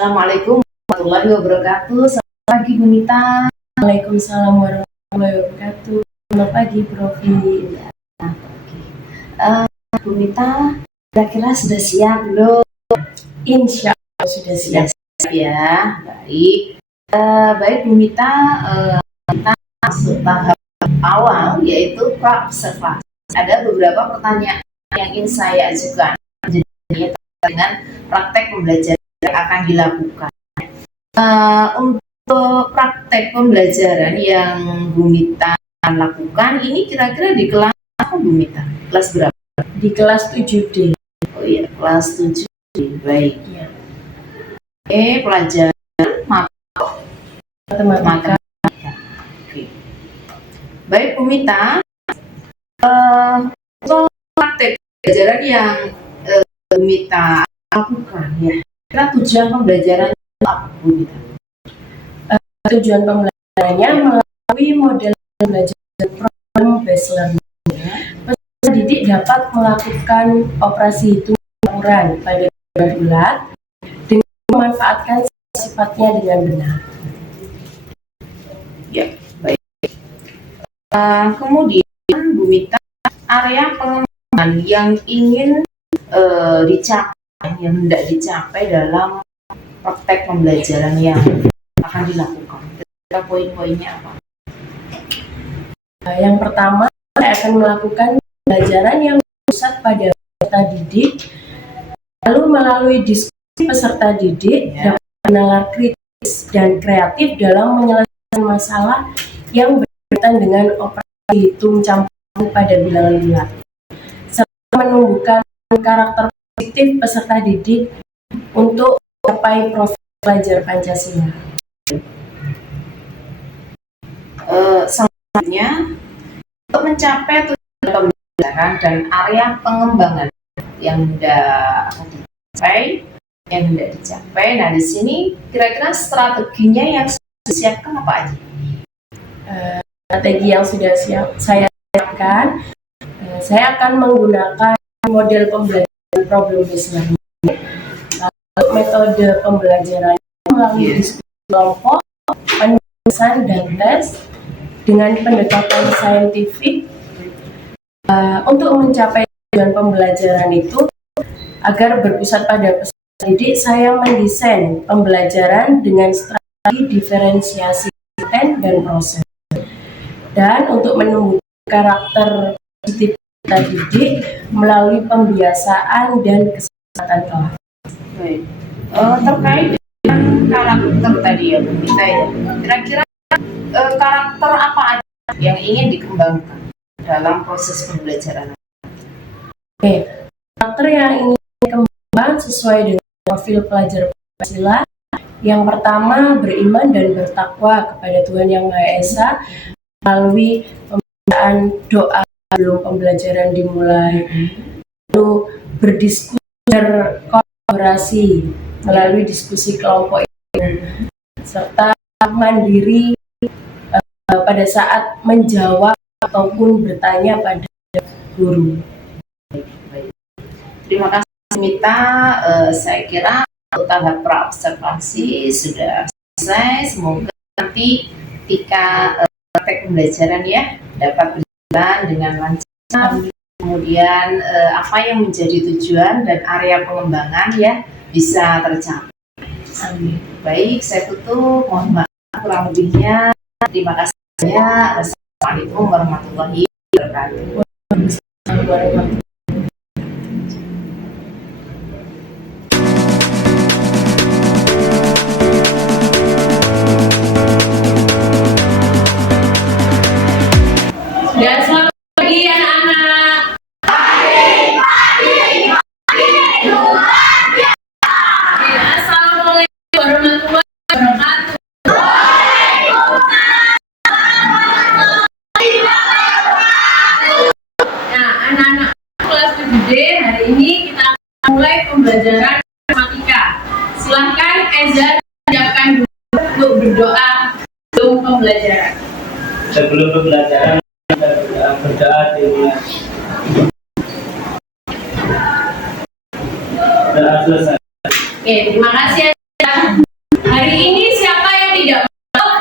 Assalamualaikum warahmatullahi wabarakatuh. Selamat pagi Bu Nita. Waalaikumsalam warahmatullahi wabarakatuh. Selamat pagi Profi. Bu Nita, kira-kira sudah siap belum? Insya Allah sudah siap. Siap ya, baik. Baik Bu Nita, kita masuk tahap awal yaitu pra-observasi. Ada beberapa pertanyaan yang ingin saya ajukan jadi dengan praktek pembelajaran yang akan dilakukan. Untuk praktek pembelajaran yang Bu Mita lakukan ini kira-kira di kelas apa Bu Mita? Kelas berapa? Di kelas 7D. Oh iya, kelas 7D. Baik. Ya. Oke, pelajaran Matematika. Oke. Baik Bu Mita, untuk praktek pembelajaran yang Bu Mita lakukan ya, kira tujuan pembelajaran apa Bu Mita? Tujuan pembelajarannya melalui model pembelajaran problem based learning. Peserta didik dapat melakukan operasi hitung ukuran pada bulat dengan memanfaatkan sifatnya dengan benar. Ya, baik. Kemudian Bu Mita, area pengembangan yang ingin dicapai, yang tidak dicapai dalam praktek pembelajaran yang akan dilakukan. Kira poin-poinnya apa? Yang pertama, saya akan melakukan pembelajaran yang berpusat pada peserta didik, lalu melalui diskusi peserta didik dapat menalar kritis dan kreatif dalam menyelesaikan masalah yang berkaitan dengan operasi hitung campuran pada bilangan bulat, serta menumbuhkan karakter positif peserta didik untuk mencapai profil pelajar Pancasila. Selanjutnya, untuk mencapai tujuan pembelajaran dan area pengembangan yang tidak dicapai, nah di sini kira-kira strateginya yang disiapkan apa aja? Strategi yang sudah saya siapkan, saya akan menggunakan model pembelajaran problem based learning. Metode pembelajaran melalui diskusi kelompok, penulisan dan tes dengan pendekatan saintifik. Untuk mencapai tujuan pembelajaran itu agar berpusat pada peserta didik, saya mendesain pembelajaran dengan strategi diferensiasi konten dan proses. Dan untuk menumbuhkan karakter positif peserta didik melalui pembiasaan dan kesempatan kelas. Baik. Terkait dengan karakter tadi ya Bu Mita ya, kira-kira karakter apa aja yang ingin dikembangkan dalam proses pembelajaran? Oke, karakter yang ingin dikembangkan sesuai dengan profil pelajar Pancasila. Yang pertama, beriman dan bertakwa kepada Tuhan Yang Maha Esa melalui pembacaan doa sebelum pembelajaran dimulai. Lalu berdiskusi, berkolaborasi melalui diskusi kelompok ini, serta mandiri pada saat menjawab ataupun bertanya pada guru. Terima kasih Mita, saya kira untuk tahap pra-observasi sudah selesai. Semoga nanti ketika praktek pembelajaran ya dapat berjalan dengan lancar. Kemudian apa yang menjadi tujuan dan area pengembangan ya bisa tercapai. Amin. Baik, saya tutup. Mohon maaf kurang lebihnya. Terima kasih banyak. Assalamualaikum warahmatullahi wabarakatuh. Dan selamat pagi anak-anak. Assalamualaikum warahmatullahi wabarakatuh. Nah, anak-anak kelas 7D, hari ini kita akan mulai pembelajaran matematika. Silahkan Eza siapkan dulu untuk berdoa sebelum pembelajaran. Sebelum pembelajaran berdoa dimulai. Doa selesai. Oke, terima kasih. Hari ini siapa yang tidak masuk?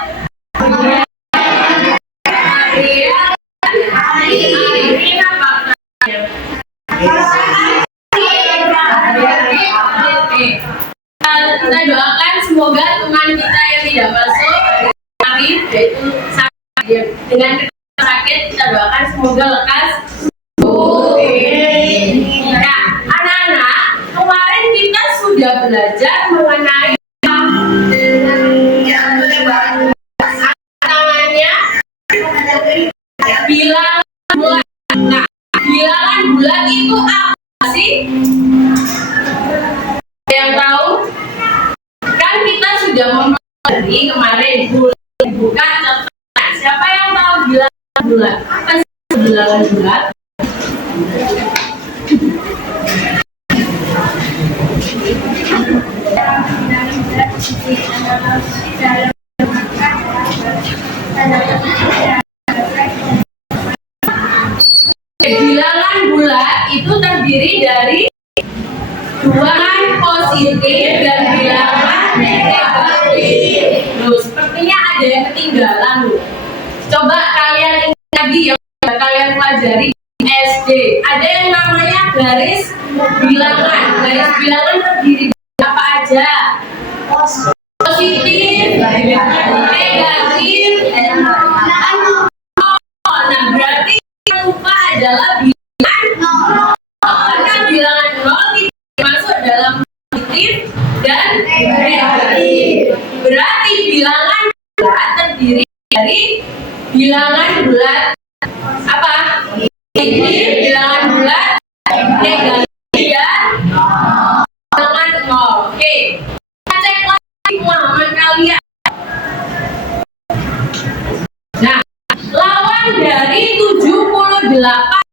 Kita doakan semoga teman kita yang tidak masuk hari yaitu sakit, dengan sakit kita doakan semoga lekas. Nah, anak-anak, kemarin kita sudah belajar mengenai tangannya bilangan bulat. Nah, bilangan bulat itu apa sih? Yang tahu? Kan kita sudah mempelajari kemarin bukan contohnya. Siapa yang tahu bilangan bulat? Apa sih bilangan bulat? Bilangan bulat itu terdiri dari bilangan positif dan bilangan negatif. Loh, sepertinya ada yang ketinggalan loh. Coba kalian ingat lagi yang kalian pelajari di SD. Ada yang namanya garis bilangan. Garis bilangan terdiri dari apa aja? Positif, negatif, nah berarti yang lupa adalah bilangan nol. Karena bilangan nol tidak masuk dalam positif dan negatif. Berarti bilangan bulat terdiri dari bilangan bulat apa? Positif, bilangan bulat negatif dan bilangan nol. Oke, kita cek lagi pemahaman kalian. Nah, lawan dari 78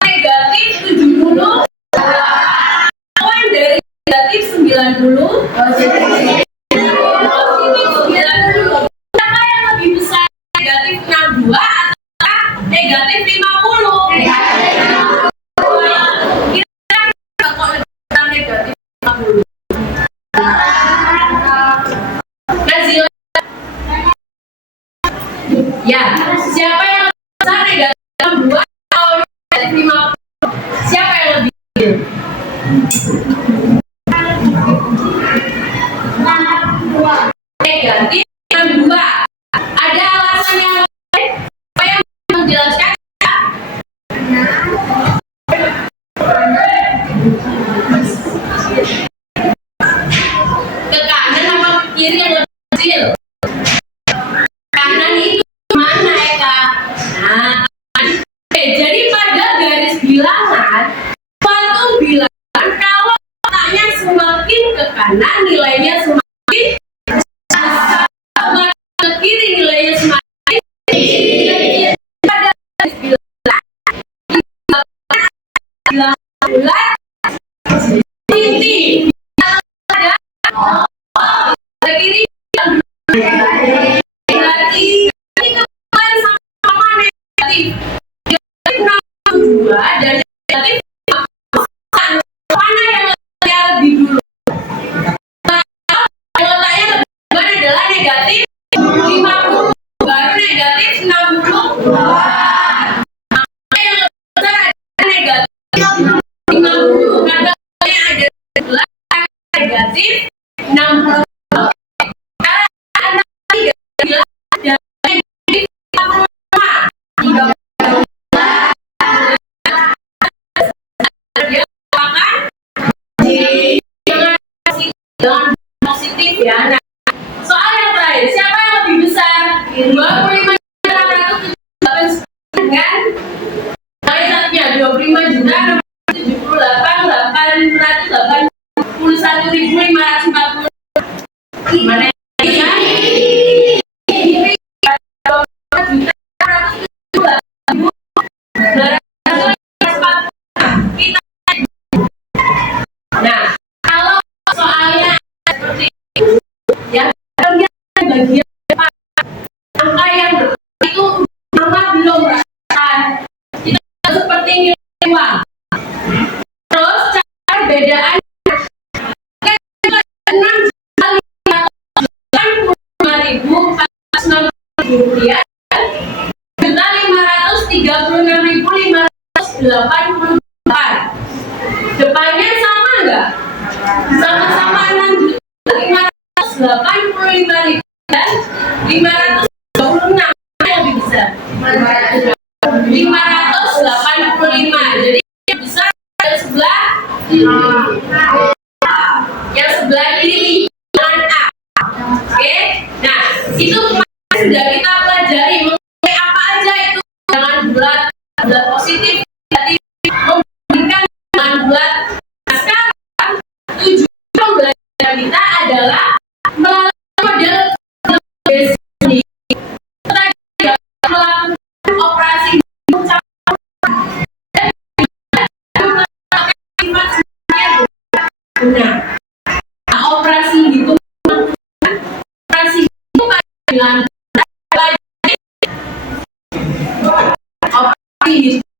negatif 70, lawan dari negatif 90, positif 90. Siapa yang lebih besar, negatif 62 atau negatif 50? Kira-kira kok lebih besar negatif 50? Nazila. Ya, siapa yang lebih besar, negatif 62 atau negatif 50? Siapa yang lebih kecil? Negatif 62. Ada alasan yang lain? Apa yang menjelaskan? Ke kanan apa ke kiri yang lebih kecil? Kanan itu mana ya Kak? Nah, oke, jadi pada garis bilangan, suatu bilangan kalau letaknya semakin ke kanan nilainya semakin besar, semakin ke kiri nilainya semakin kecil. Pada garis bilangan bulat titik ada ke kiri berarti ini kembali sama negatif. Negatif 62 dan negatif 50. Mana yang letaknya lebih dulu? Yang letaknya lebih dulu adalah negatif 50 baru negatif 62. Yang lebih besar adalah negatif 50 karena ada negatif 60. Positif ya. Nah, soal yang terakhir, siapa yang lebih besar? 25.678 dengan lain satunya 25.881.540. Mana yang nah, kalau soalnya seperti itu, 5.000 dan 526. Mana yang lebih besar? 585. Jadi yang besar yang sebelah kiri dengan A. Oke. Nah, itu sudah kita pelajari mengenai apa aja itu dengan bulat positif, negatif, memberikan dengan bulat. Nah, sekarang tujuan pembelajaran kita adalah melalui model basic ini kita melakukan operasi nah, operasi hitung dengan operasi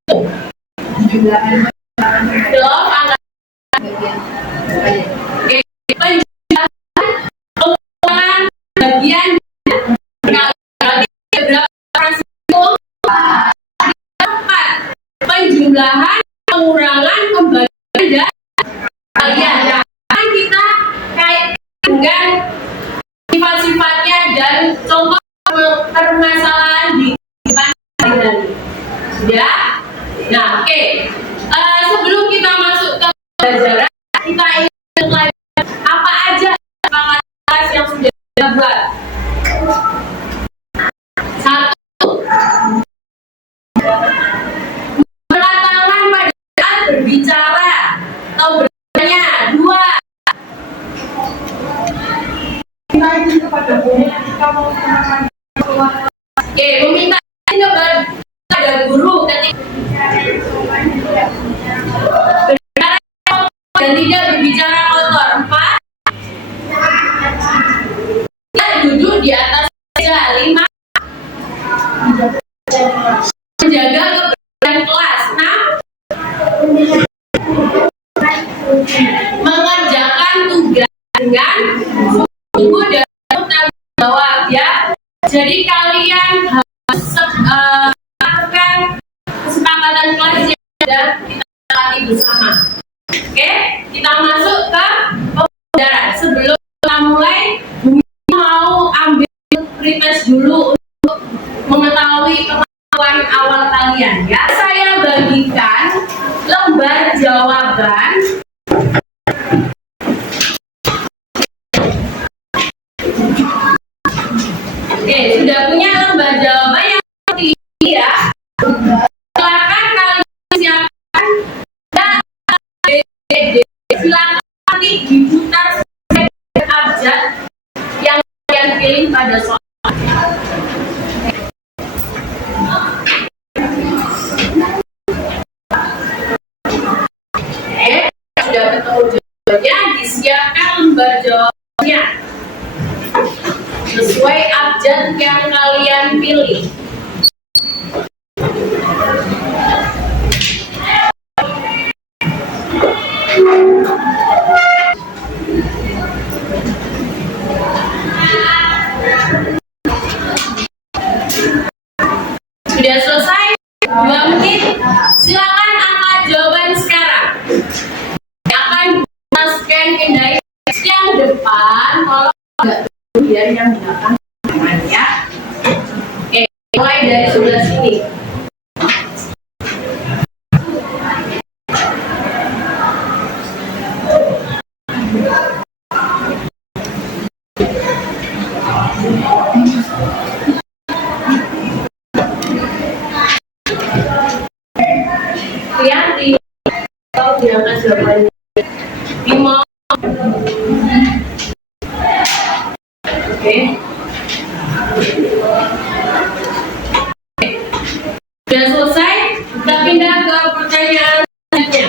hitung belum angka penjelasan pengulangan bagian kali berapa operasi hitung 4 penjumlahan pengurangan pembagian dan kalian nah, kita kaitkan dengan sifat-sifatnya dan contoh permasalahan di kehidupan sehari-hari. Ya, nah oke. Sebelum kita masuk ke pelajaran, kita ingin melihat apa aja kelas yang sudah kita buat. 1. Mengatakan pada saat berbicara atau bertanya. 2. Meminta kepada guru ketika berbicara dan tidak berbicara kotor. 4. Tidak duduk di atas meja. 5. Menjaga kebersihan kelas. 6. Mengerjakan tugas dengan sungguh dan tanggung jawab ya. Jadi kalian harus melakukan kesepakatan kelas yang sudah kita latih bersama. Oke, kita masuk ke pembelajaran. Sebelum kita mulai, mau ambil pretest dulu untuk mengetahui kemampuan awal kalian ya. Saya bagikan lembar jawaban. Oke, sudah punya lembar jawaban yang seperti ini ya. Silakan kalian siapkan dan silakan nanti diputar sesuai abjad yang kalian pilih pada soal. Oke, sudah ketemu jawabannya, disiapkan lembar jawabannya sesuai abjad yang kalian pilih. Sudah selesai? 2 menit. Silakan angkat jawaban sekarang. Akan scan ke dice yang depan, kalau enggak biar yang belakang aman ya. Oke, mulai dari sebelah sini. Lihat di diangkat jawabannya. 5. Oke. Sudah selesai, kita pindah ke pertanyaan selanjutnya.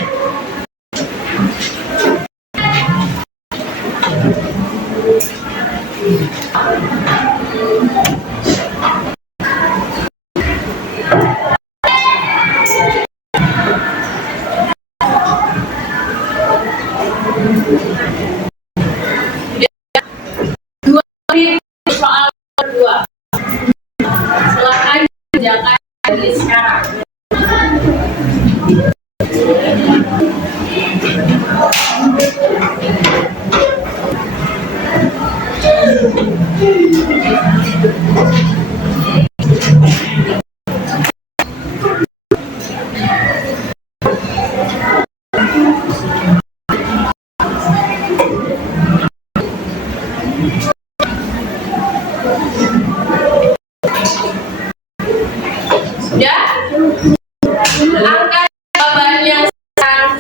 Soal kedua, silakan kerjakan dari sekarang. Sudah? Angkat jawabannya sekarang.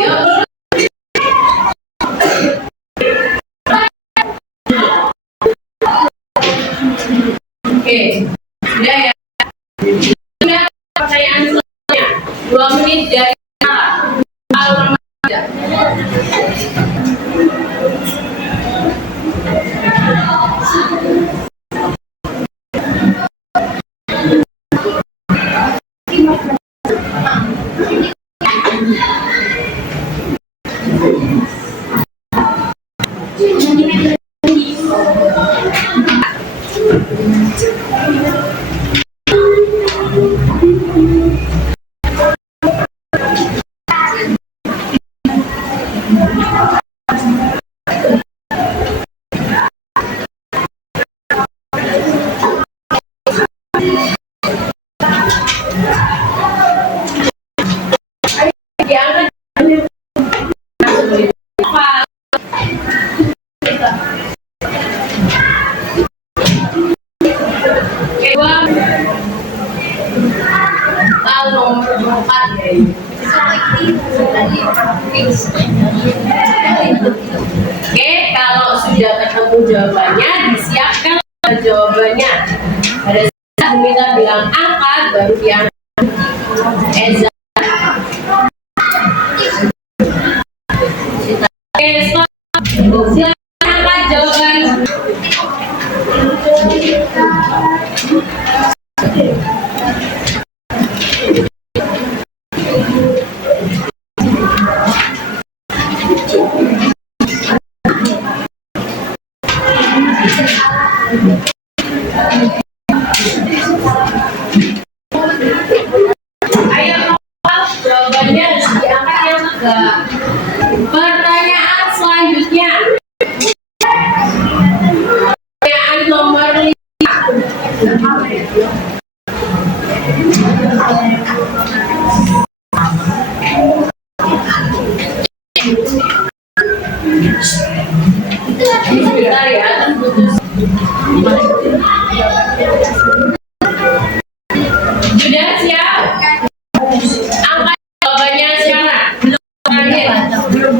Yuk. Oke, sudah ya. Sudah pertanyaan selanjutnya. 2 menit dari sekarang. Oke, kalau sudah ketemu jawabannya, disiapkan jawabannya. Pada saat kita bilang angkat, baru diangkat. Eza. Oke, stop. Silakan angkat jawaban. Ayo, jawabannya diangkat yang enggak. Pertanyaan selanjutnya. Pertanyaan nomor 5. Sebentar ya, terputus. Sudah siap? Angkat jawabannya sekarang. Belum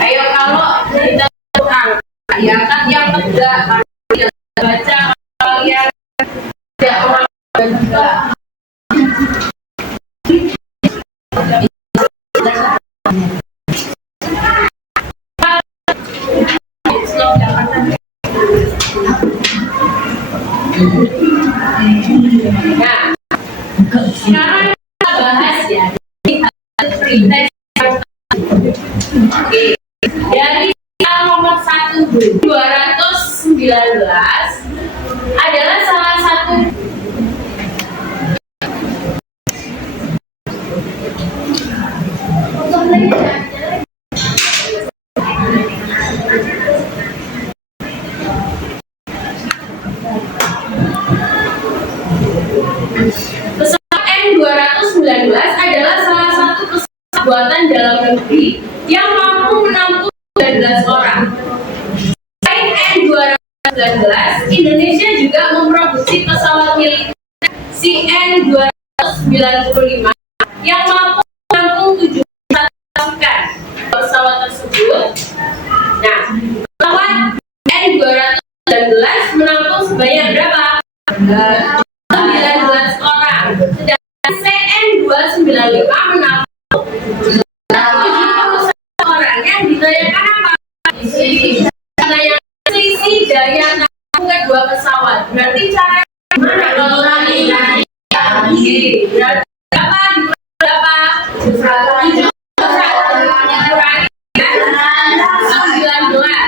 ayo, kalau kita angkat, ya kan yang tegak, baca kalian tidak orang juga. Nah, sekarang kita bahas ya pretest. Oke, dari nomor 1 219 adalah salah satu pesawat N219 adalah salah satu pesawat buatan dalam negeri yang mampu menampung 19 orang. Selain N219, Indonesia juga memproduksi pesawat militer CN-295 yang mampu menampung 71 pasukan. Pesawat tersebut, nah, pesawat N219 menampung sebanyak berapa? 19 orang. Sedangkan CN-295 menampung 71 orang. Yang ditanyakan apa? Ditanyakan selisih daya tampung kedua pesawat. Berarti cara gimana kalau lagi? Berarti berapa dikurangi berapa? 7 dikurangi 19.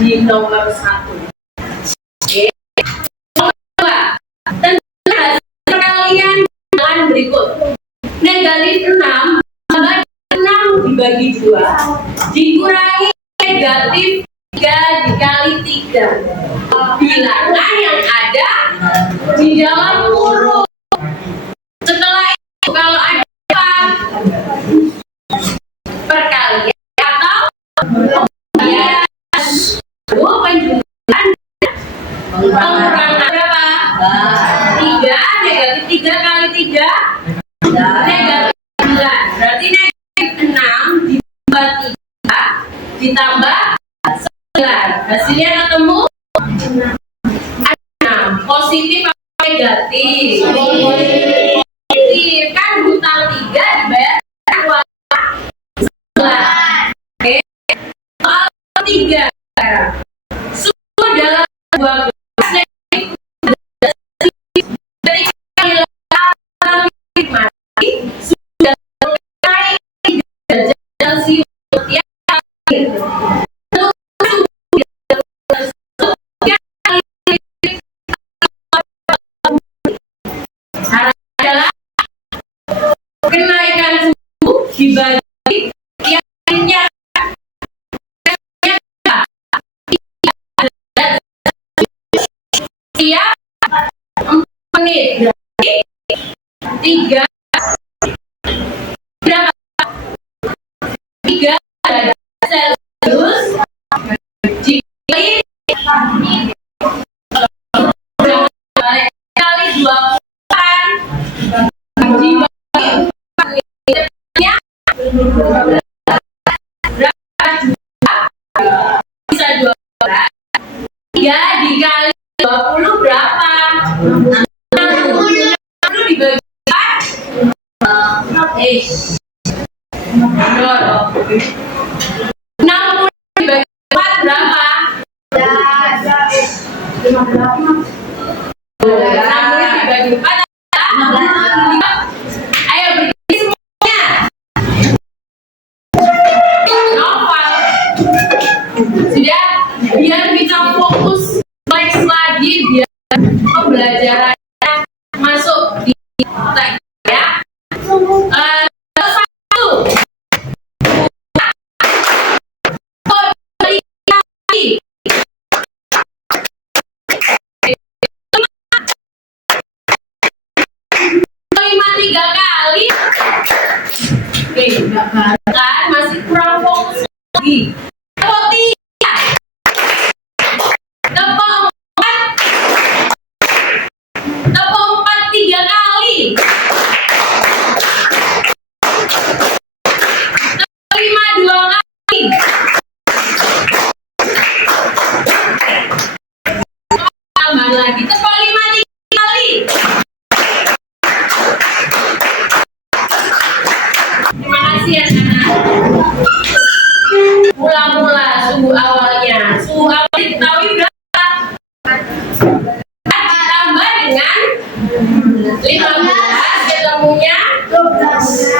di nomor 1. Oke. Nomor 2. Tentukan hasil perkalian dengan berikut. Negatif 6 tambah 6 dibagi 2 dikurangi negatif 3 dikali 3. Bilangan yang ada di dalam kurung. Setelah itu kalau ada perkalian atau penjumlahan pengurangan berapa? 3 negatif 3 kali 3 negatif 9. Berarti negatif 6 ditambah 3 ditambah 9. Hasilnya ketemu 6. Positif atau negatif? Positif. Kan hutang 3 dibayar uang 9. Oke. Soal 3. Suhu dalam 12 sudah naik 3 Celcius ya. Cara adalah kenaikan suhu dibagi tiapnya tiap 4 menit. Berarti 3 berapa? 3 Celcius dikali kali 24 dibagi 4 menitnya berapa? 2 bisa 12. 3 dikali 20 berapa? 60 dibagi 4 60 dibagi 4 berapa? 60 dibagi 4 adalah 15. Ayo berdiri semuanya. Novel. Sudah, biar kita fokus next lagi, biar pembelajarannya masuk di teks ya. Satu. Tiga kali. Oke, enggak kan, masih kurang fokus lagi. Tepuk 3. Tepuk 4. Tepuk 4 3 kali. Tepuk 5 2 kali. Tambah lagi. Tepuk 5 3 kali. Terima kasih anak-anak. Mula-mula suhu awalnya. Suhu awal diketahui berapa? Tambah dengan 15 ketemunya 12.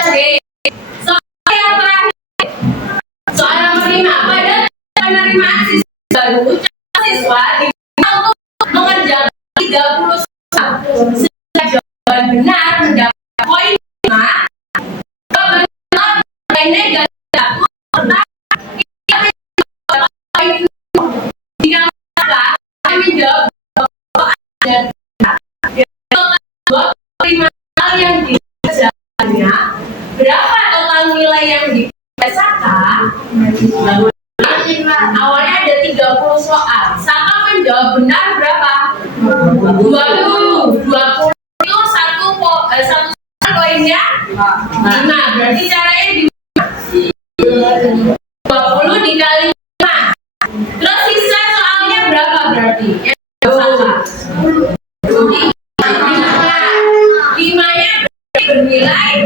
Oke. Soal yang terakhir. Soal nomor 5. Pada penerimaan siswa baru, siswa diminta untuk mengerjakan 30 soal. Jawaban benar mendapat poin 5. Jawaban benar negatif 1. Jika salah, kami menjawab ada 25 hal yang dikerjakannya. Berapa total nilai yang dibiasakan? Awalnya ada 30 soal. Saka menjawab benar berapa? 20 itu satu poinnya 5. Berarti caranya gimana? 20 dikali 5. Terus sisa soalnya berapa berarti? Saka 5-nya berarti bernilai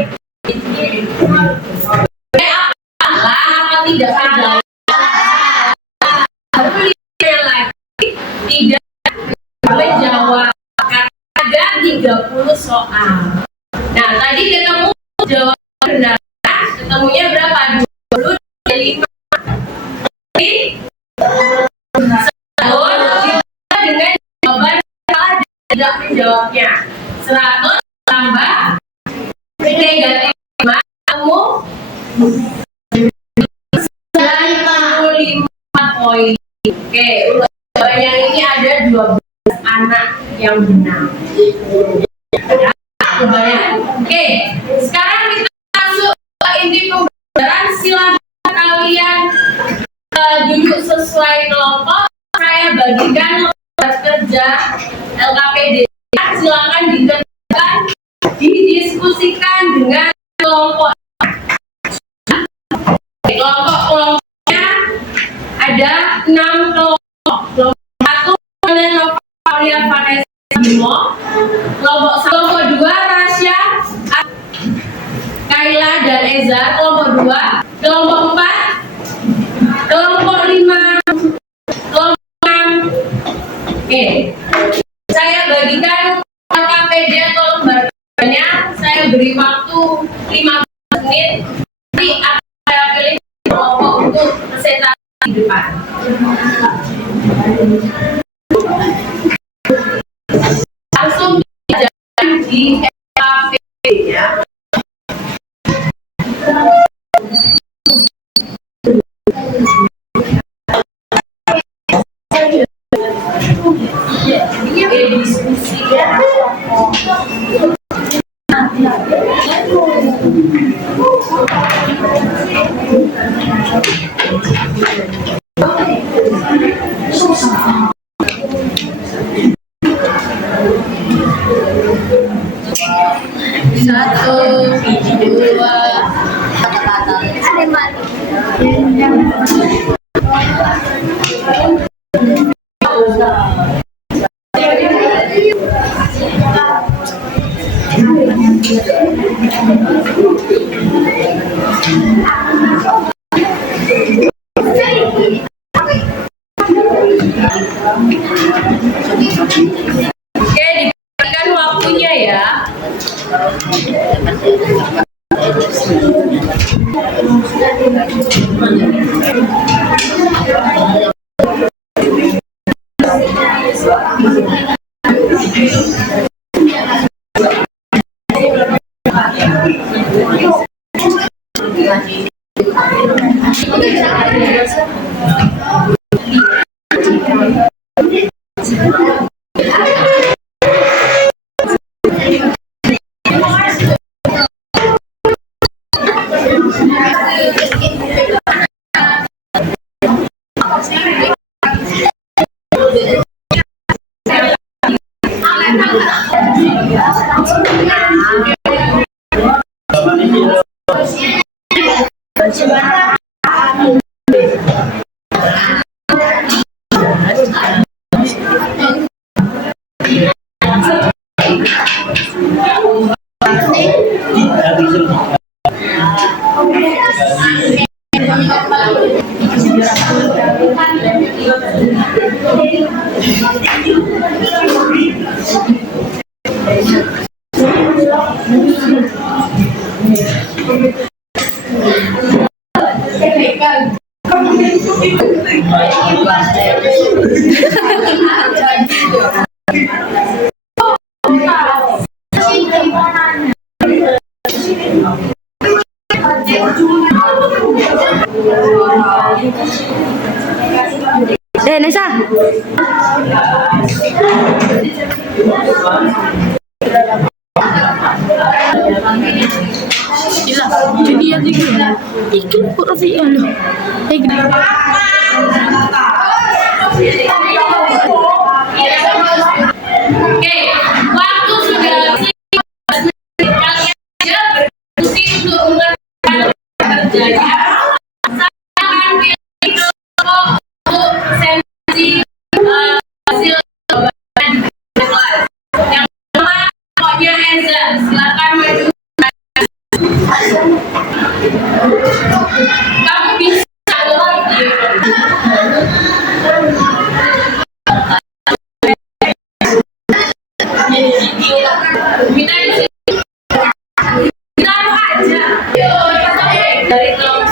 apa tidak ada? Tidak menjawab karena ada 30 soal. Nah, tadi ketemu jawaban benar, ketemunya berapa? 20 5. Jadi, dengan jawaban salah dan tidak menjawabnya. 100 tambah negatif 5 kamu 95 poin. Oke, jawaban yang ini ada 12 anak yang benar. Oke, sekarang kita masuk ke inti pembelajaran. Silakan kalian duduk sesuai kelompok. Saya bagikan tugas kerja LKPD. Silakan dikerjakan, didiskusikan dengan kelompok. Kelompok-kelompoknya ada 6 kelompok. Kelompok 1 oleh Nova Vanessa Bimo. Kelompok 2 Rasya, Kaila dan Eza. Kelompok 2. Kelompok 4. Kelompok 5. Kelompok 6. Oke. Saya bagikan LKPD atau lembaganya. Saya beri waktu 15 menit. Nanti akan saya pilih kelompok untuk presentasi di depan. Langsung dikerjakan di LKPD-nya. Diskusi ya. Satu, dua, Oke, diberikan waktunya ya. Nesa. Gila, jadi yang tinggi. Ikan kok Rafi'a loh. Oke, waktu sudah habis. Kalian aja berdiskusi untuk mengerjakan kerjanya. Saya akan pilih kelompok untuk presentasi hasil jawaban di kelas. Yang pertama kelompoknya Eza, silakan maju. Kamu bisa loh. Kita di sini. Kita aja. Dari kelompok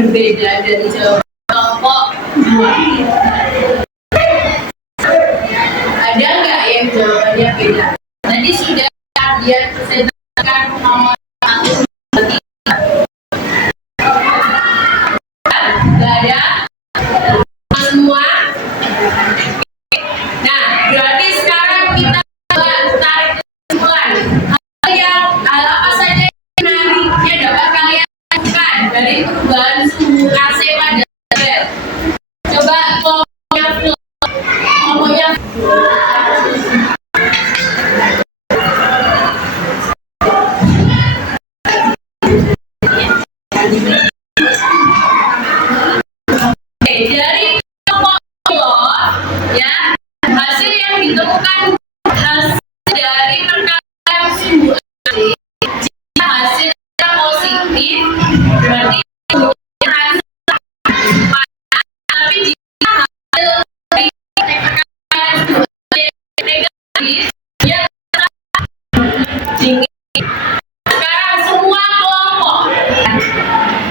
berbeda dari jawaban kelompok 2? Ada nggak yang jawabannya beda? Tadi sudah dia presentasikan nomor 1, 2, 3. Nggak ada? Semua? Nah, berarti sekarang kita coba tarik kesimpulan. Hal apa saja yang menariknya dapat kalian lakukan dari perubahan suhu AC pada sel? Coba kelompoknya dari kelompok ya, hasil yang ditemukan hasil dari perkalian suhu AC. Jika hasilnya positif berarti hasil tapi jika hasil dari perkalian suhu AC negatif dia dingin. Sekarang semua kelompok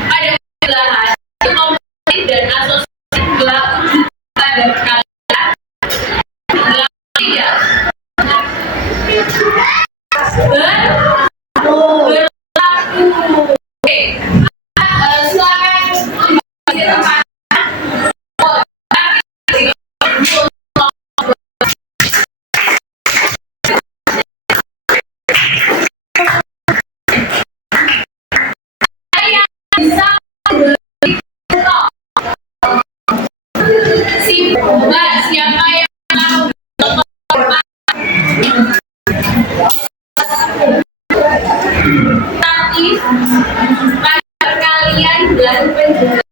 pada belahan komposit dan asosiasi berlaku pada kalian berlaku tidak berlaku. Oke, silakan kembali ke tempat. Bisa siapa yang tahu aktif pada perkalian dan penjelasan?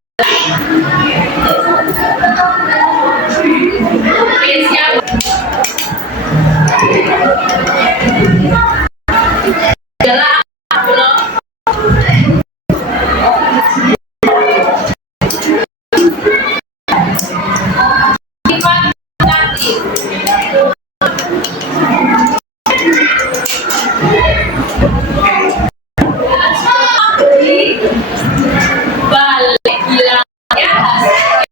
Oke, siapa? Adalah belum? Sifat aktif. Balik bilangnya hasilnya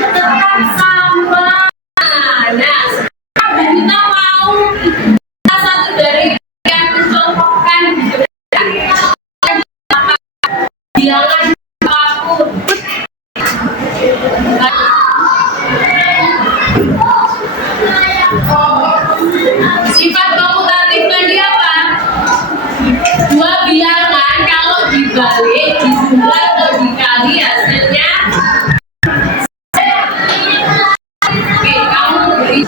tetap sama. Nah, sekarang kita mau salah satu dari yang mencontohkan bilangan apapun. Sifat komutatif tadi apa? Dua bilangan kalau dibalik, dijumlah atau dikali hasilnya. Oke, kamu beri.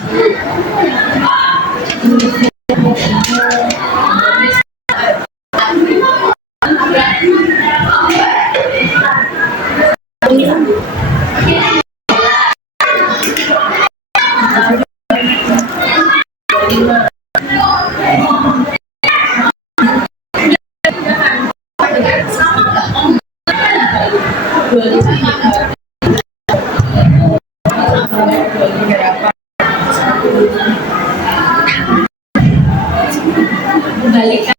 Kembalikan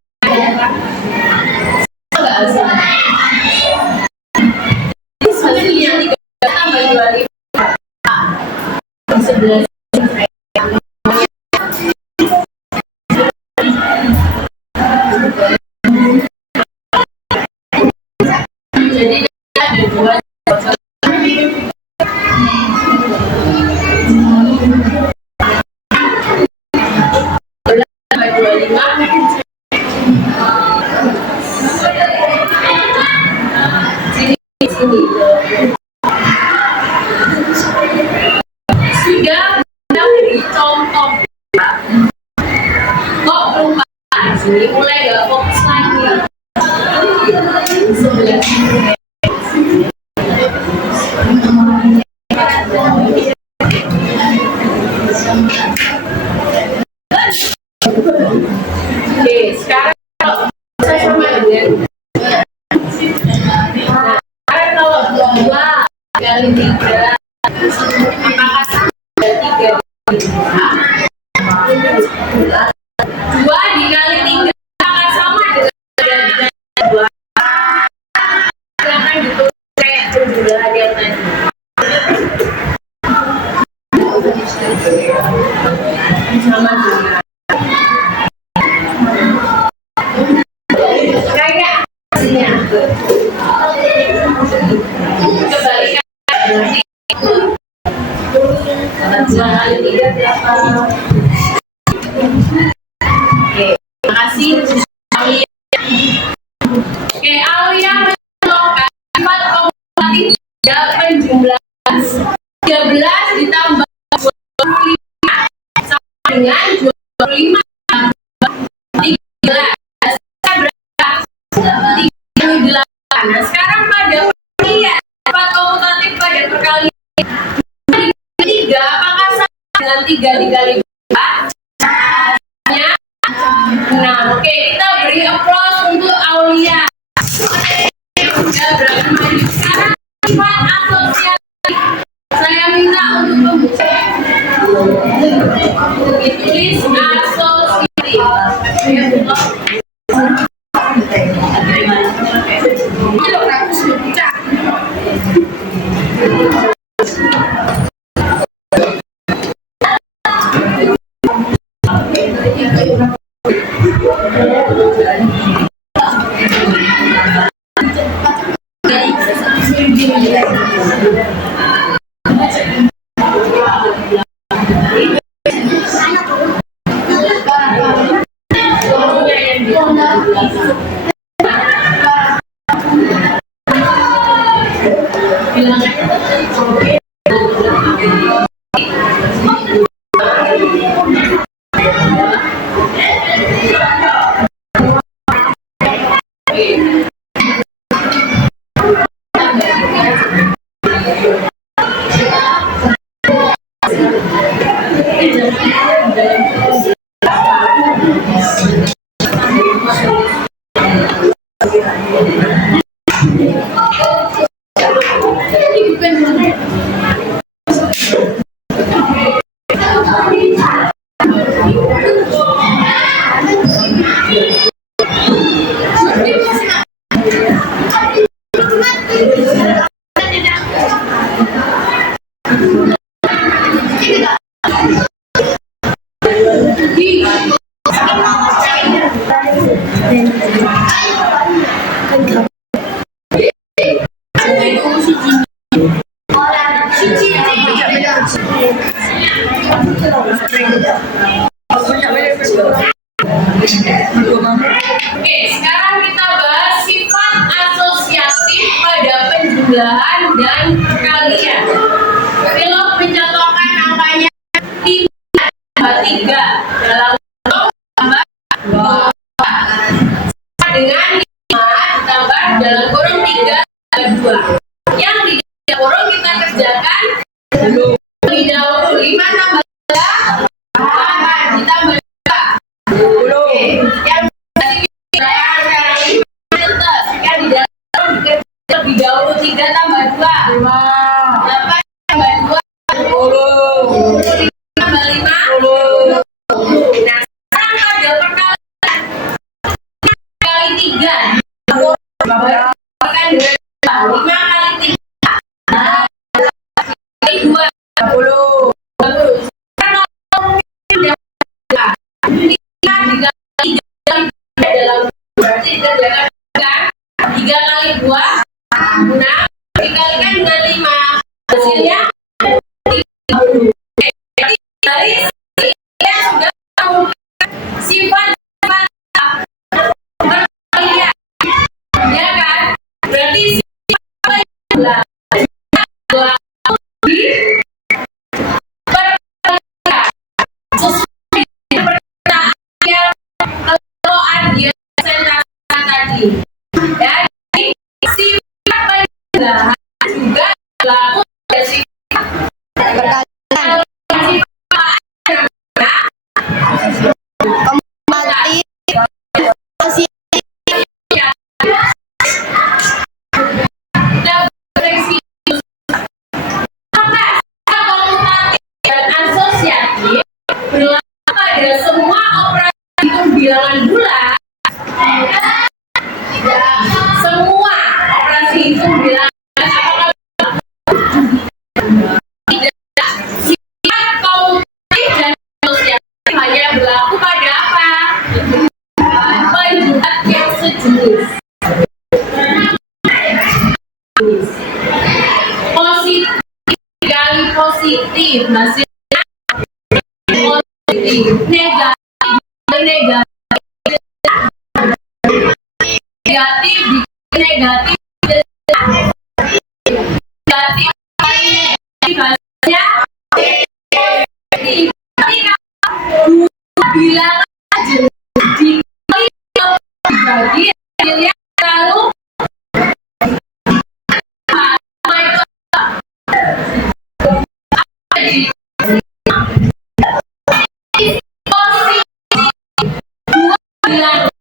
hasilnya 3 tambah 25 11. Jadi ada 2 sudah beri contoh. Kok lupa? Sini mulai gak fokus lagi. Sebelah sini. Oke, sekarang kalau saya sama dengan kalau 2 kali 3 apakah sama 3? 2 dikali 3 akan sama dengan 2. Silakan sama dengan kayak hasilnya kebalikan berarti kali 3 berapa? Oke, terima kasih Aulia. Oke, Aulia mencontohkan sifat komutatif penjumlahan 13 ditambah 25 sama dengan 25 13. Nah, sekarang pada perkalian sifat komutatif pada perkalian 3 apakah sama dengan 3 dikali 4? Hasilnya 6. Oke, kita beri applause untuk Aulia. Sudah berani maju. Sekarang sifat asosiatif. Saya minta untuk membuka. Ditulis asosiatif. Oke, sekarang kita bahas sifat asosiatif pada penjumlahan dan perkalian. Pilot mencontohkan angkanya 3 dalam tambah 2 dengan 5 ditambah dalam kurung 3 tambah 2. Yang di dalam kurung kita kerjakan lebih dahulu 5 tambah 3 ditambah 2. Yang lebih dahulu 3 tambah 2 8 tambah 2 10 tambah 5 10. Nah, sekarang pada perkalian kali 3 kan 5 kali 3 kali 2 10. Sekarang 5 dikali 3 dalam berarti kerjakan 3 kali 2 6 dikalikan dengan 5 hasilnya 30. Jadi dari sini sudah sifat perkalian ya kan, berarti sifat perkalian sesuai dengan pertanyaan kalau ada presentasi tadi ya. Sifat penjumlahan juga berlaku pada sifat perkalian. Dan asosiatif berlaku pada semua operasi bilangan bulat. Semua operasi hitung bilangan apakah positif, hasilnya positif. Negatif, negatif, negatif, negatif, negatif, hasilnya negatif. Tapi kalau bilang aja dikali dibagi hasilnya selalu sama itu bilang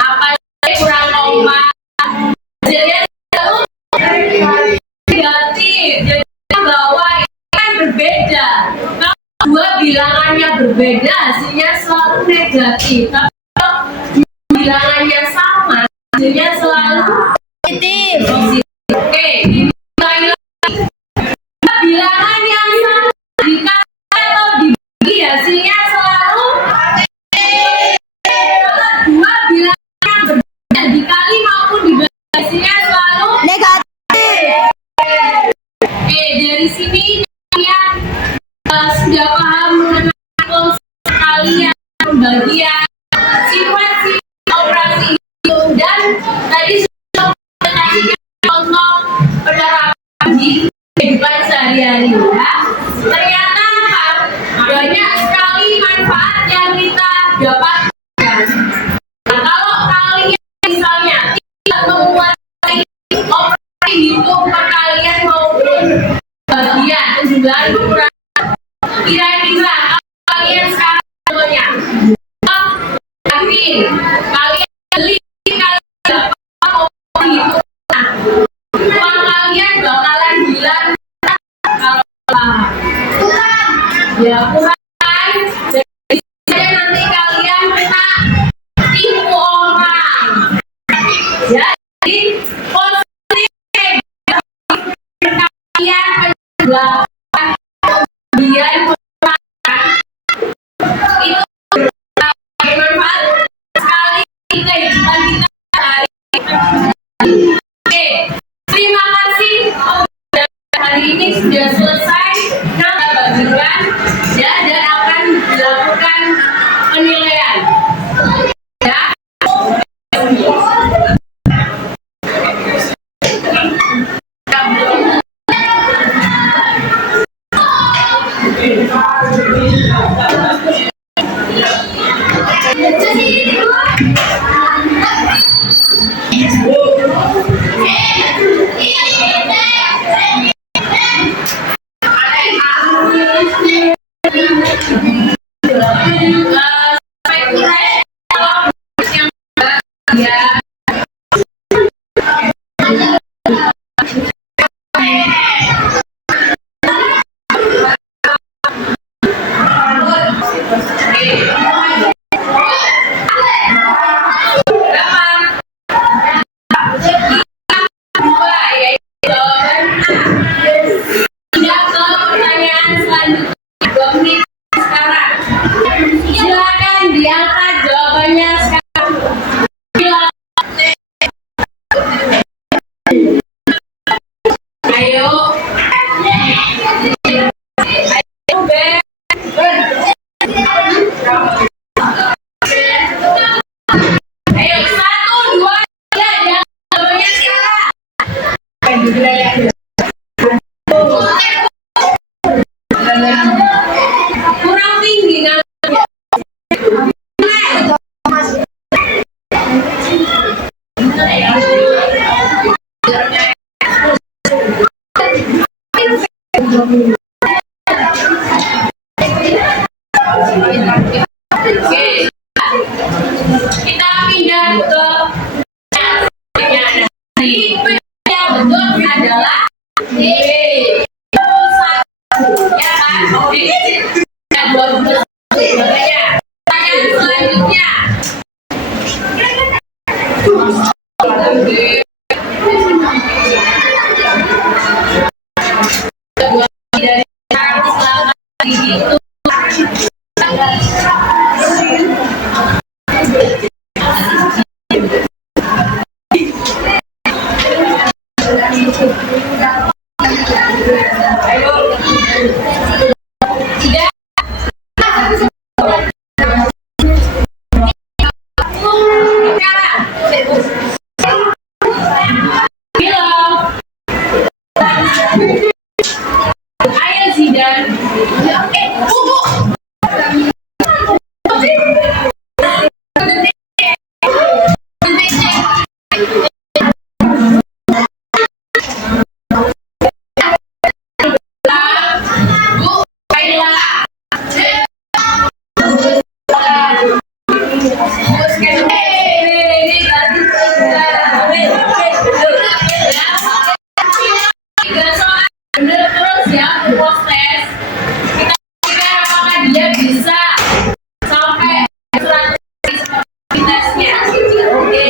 apa kurang kompak hasilnya selalu negatif. Jadi bahwa ini kan berbeda. Kalau dua bilangannya berbeda hasilnya selalu negatif. Tapi kalau bilangannya sama hasilnya selalu positif. Oke, dimulai lagi. Bilangan yang sama dikali atau dibagi hasilnya selalu kalau dua bilangan yang berbeda dikali maupun dibagi hasilnya selalu negatif. Oke, dari sini kalian sudah paham mengenai konsep kalian pembagian sekuensi operasi hitung dan tadi sudah kasih contoh penerapan di kehidupan sehari-hari ya. Ternyata apa? Banyak sekali manfaat yang kita dapatkan. Nah, kalau kalian misalnya tidak menguasai operasi hitung perkalian maupun bagian penjumlahan pengurangan, kira-kira kalian sekarang contohnya yakin kalian beli kalian dapat operasi hitung uang kalian bakalan bilang kalau ya kurang kan. Jadi nanti kalian kena tipu orang ya. Jadi positif kalian penjelasan kemudian itu bermanfaat sekali di kehidupan kita sehari-hari. Oke, terima kasih. Hari ini sudah selesai. Kita bagikan ya dan akan dilakukan penilaian. Ya. Silakan diangkat jawabannya sekarang. Ayo. Ayo 1, 2, 3 jawabannya sekarang. Kurang tinggi kan? Oke, kita pindah ke yang betul adalah D. Ya kan? Oke. Pertanyaan selanjutnya. Dari Ayo Zidan. Oke, bubuk. Dia bisa sampai tesnya. Oke,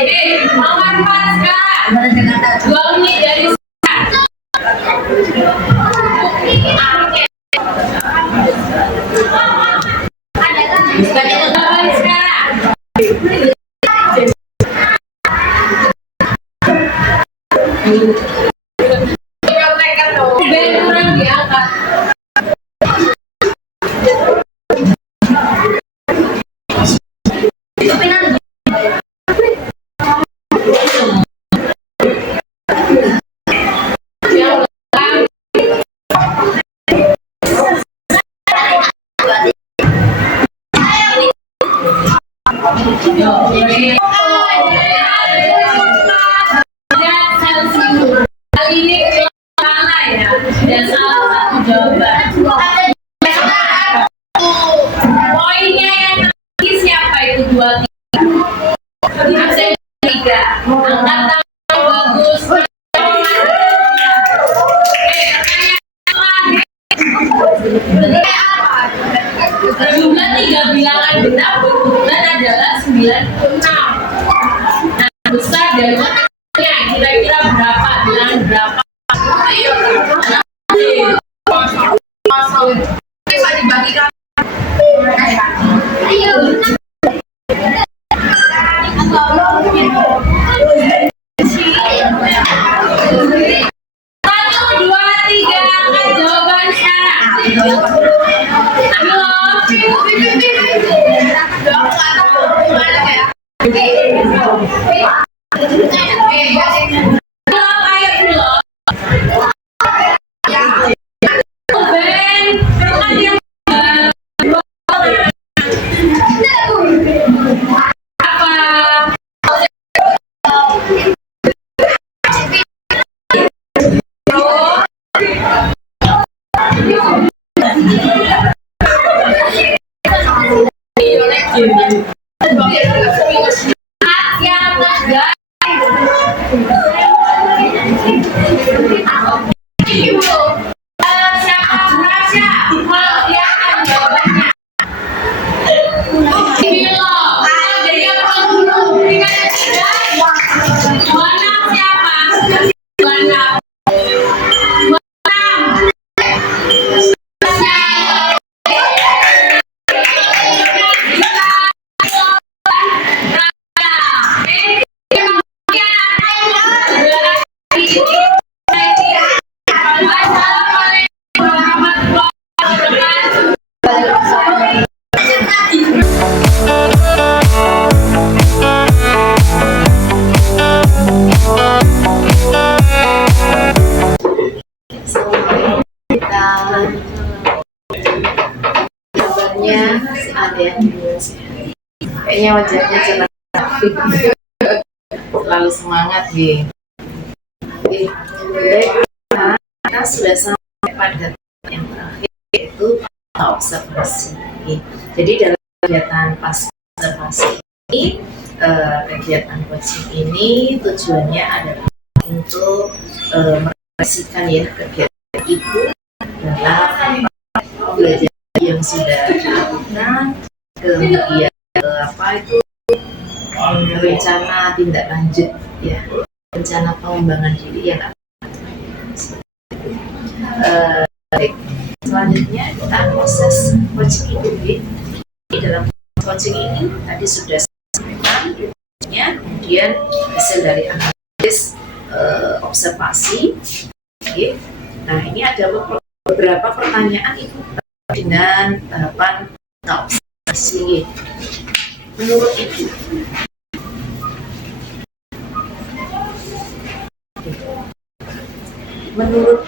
Maman sekarang 2 menit dari sekarang. Kurang diangkat. Kali ini salah ya, dan salah satu jawaban. Poinnya yang tadi siapa itu 2, 3? Absen 3. Angkat tangan bagus. Jumlah 3 bilangan benar berkumpulan adalah 96. Nah, besar dari kira-kira berapa? Bilangan berapa? Bisa dibagikan. Satu, dua, tiga, angkat jawaban sekarang. Kayaknya wajahnya cerah, selalu semangat gitu. Kita sudah sampai pada yang terakhir, yaitu observasi. Jadi dalam kegiatan pas observasi ini, kegiatan coaching ini tujuannya adalah untuk merefleksikan ya kegiatan itu dalam belajar yang sudah dilakukan, kemudian rencana tindak lanjut ya, rencana pengembangan diri yang baik. Selanjutnya kita proses coaching itu. Di dalam coaching ini tadi sudah sampaikan kemudian hasil dari analisis observasi. Nah ini ada beberapa pertanyaan Ibu dengan tahapan observasi. Menurut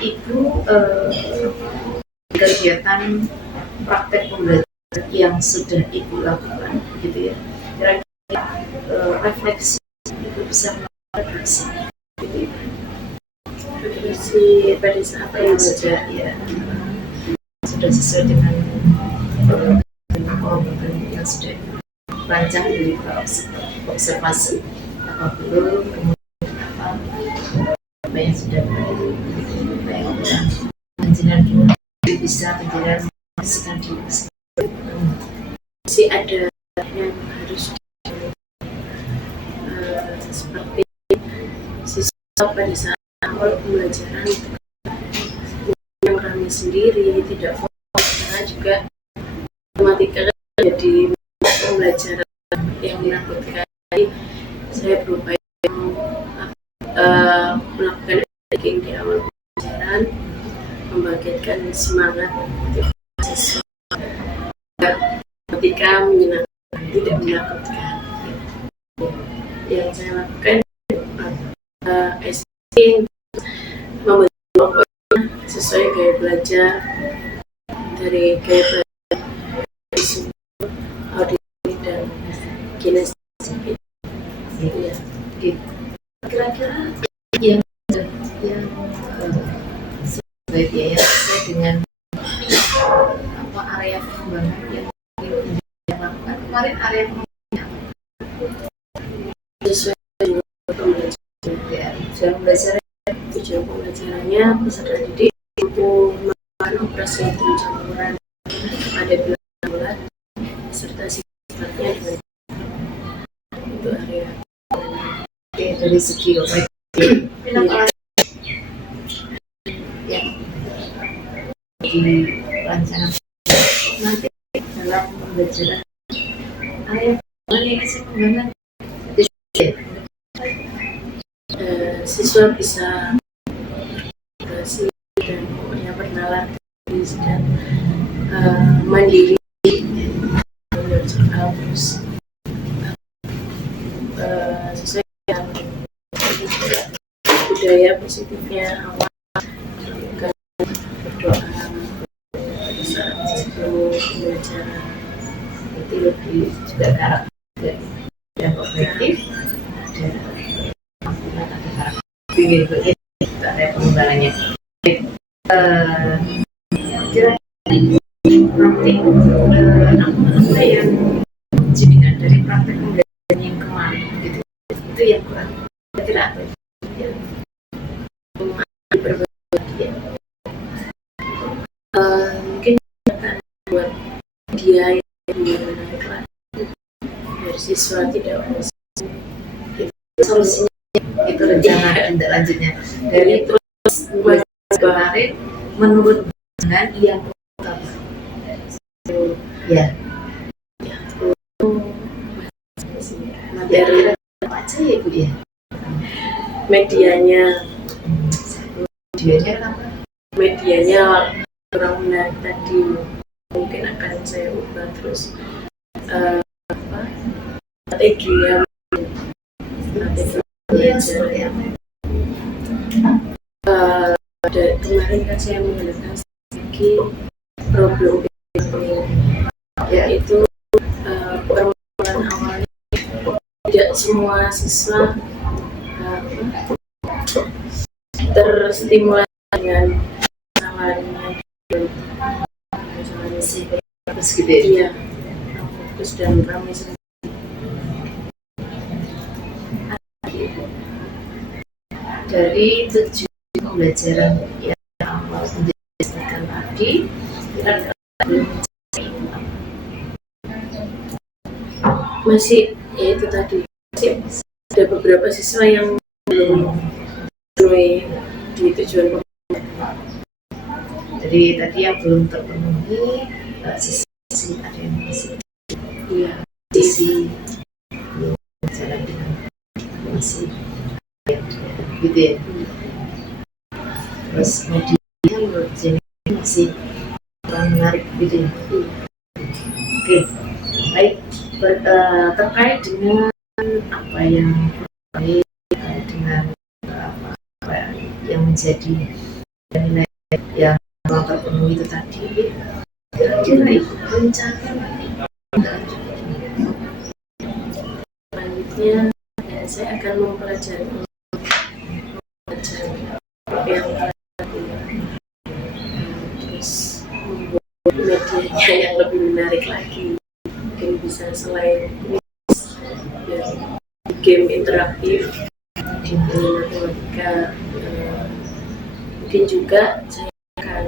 Ibu, kegiatan praktek pembelajaran yang sudah Ibu lakukan, gitu ya, kira-kira refleksi Ibu bisa refleksi, gitu ya. Refleksi pada saat Apa yang sudah ya sudah sesuai dengan pengobatan yang sudah rancang dari observasi, apa belum, kemudian apa yang sudah apa yang penjelasan bisa penjelasan masih ada yang harus seperti siswa pada saat awal pembelajaran yang kami sendiri tidak fokus, karena juga matematika jadi pembelajaran yang menakutkan. Saya berupaya melakukan tracking di awal pembelajaran, membangkitkan semangat siswa ketika menyenangkan, tidak menakutkan. Yang saya lakukan membentuk pokoknya sesuai gaya belajar, dari gaya belajar visual, audisi, dan kinestetik. Ya. Kira-kira yang sebaiknya ya sesuai dengan apa area pengembangan yang dilakukan kemarin, area pengembangan Sesuai dengan pembelajaran. Tujuan pembelajarannya peserta didik mampu melakukan operasi hitung campuran pada bilangan bulat serta sifatnya dengan itu area. dari segi ya di rancangan nanti dalam pembelajaran area pengembangan siswa bisa berkreasi dan punya bernalar dan mandiri, terus sesuai dengan budaya positifnya awal melakukan berdoa saat sebelum pembelajaran. itu lebih juga karakter dan objektif, ada ampunan, ada karakter gitu ya, itu ada pengembangannya. Kira-kira nanti apa yang jadikan dari praktek pembelajaran yang kemarin gitu, itu yang kurang, kira-kira apa ya? Berbagi, mungkin akan buat dia yang menaikkan dari siswa tidak fokus. Solusinya itu rencana tindak lanjutnya dari terus kemarin menurut dengan yang pertama ya materi apa aja ya Bu ya, medianya videonya kurang menarik tadi, mungkin akan saya ubah terus strateginya seperti apa? Dari kemarin kan saya menggunakan strategi problem solving, yaitu permulaan awalnya tidak semua siswa terstimulasi dengan kesalahannya, Terus gitu ya? Iya, fokus dan ramai sendiri. Dari tujuan pembelajaran yang awal menjelaskan tadi, kita belum masih ya itu tadi, masih ada beberapa siswa yang belum memenuhi di tujuan. Jadi tadi yang belum terpenuhi sisi ada yang masih sisi belum berjalan dengan masih gitu ya. Terus media menurut Jenny masih masih kurang menarik gitu ya. Oke, baik. Terkait dengan apa yang terkait dengan apa yang menjadi nilai yang kurang terpenuhi itu tadi, kira-kira itu rencana Selanjutnya ya, saya akan mempelajari yang terus membuat medianya yang lebih menarik lagi, mungkin bisa selain kuis ya, game interaktif di matematika, mungkin juga saya akan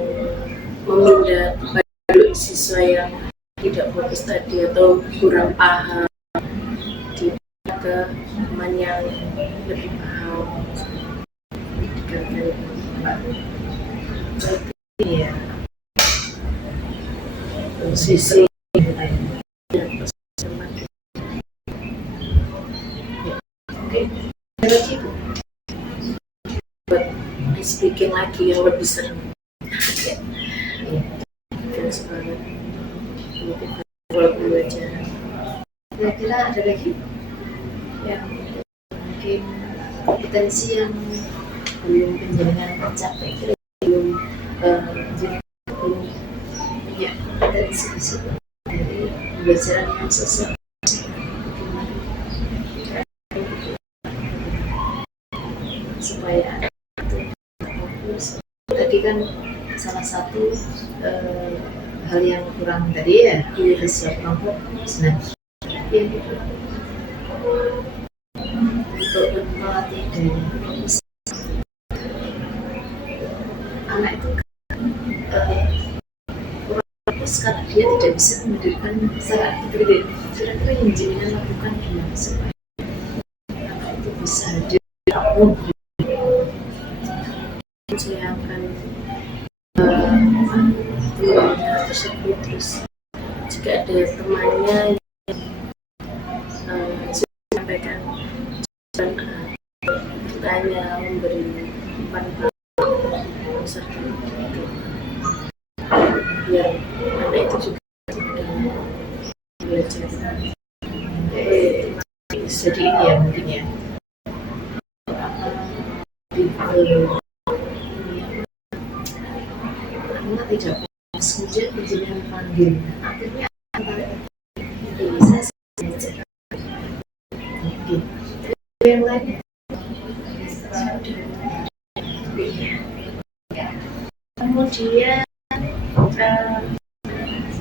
memindah pada siswa yang tidak fokus tadi atau kurang paham ke teman yang lebih paham dikatakan ya sisi oke lagi Bu buat speaking lagi yang lebih seru dan semangat kalau belajar. kira-kira ada lagi yang mungkin kompetensi yang belum penjaringan tercapai, belum belum punya kompetensi di situ dari pembelajaran yang sesuai supaya fokus. Tadi kan salah satu hal yang kurang tadi ya, kurang fokus. Nah, yang untuk melatih dari fokus anak itu kurang fokus karena dia tidak bisa menghadirkan secara aktif. Kira-kira yang jenengan lakukan gimana supaya anak itu bisa hadir apapun Saya akan temannya tersebut, terus jika ada temannya yang sudah menyampaikan bertanya, memberi pandangan serta itu biar anak itu juga belajar. jadi ini ya mungkin ya anak tidak fokus kemudian berjalan panggil akhirnya saya mungkin yang lainnya kemudian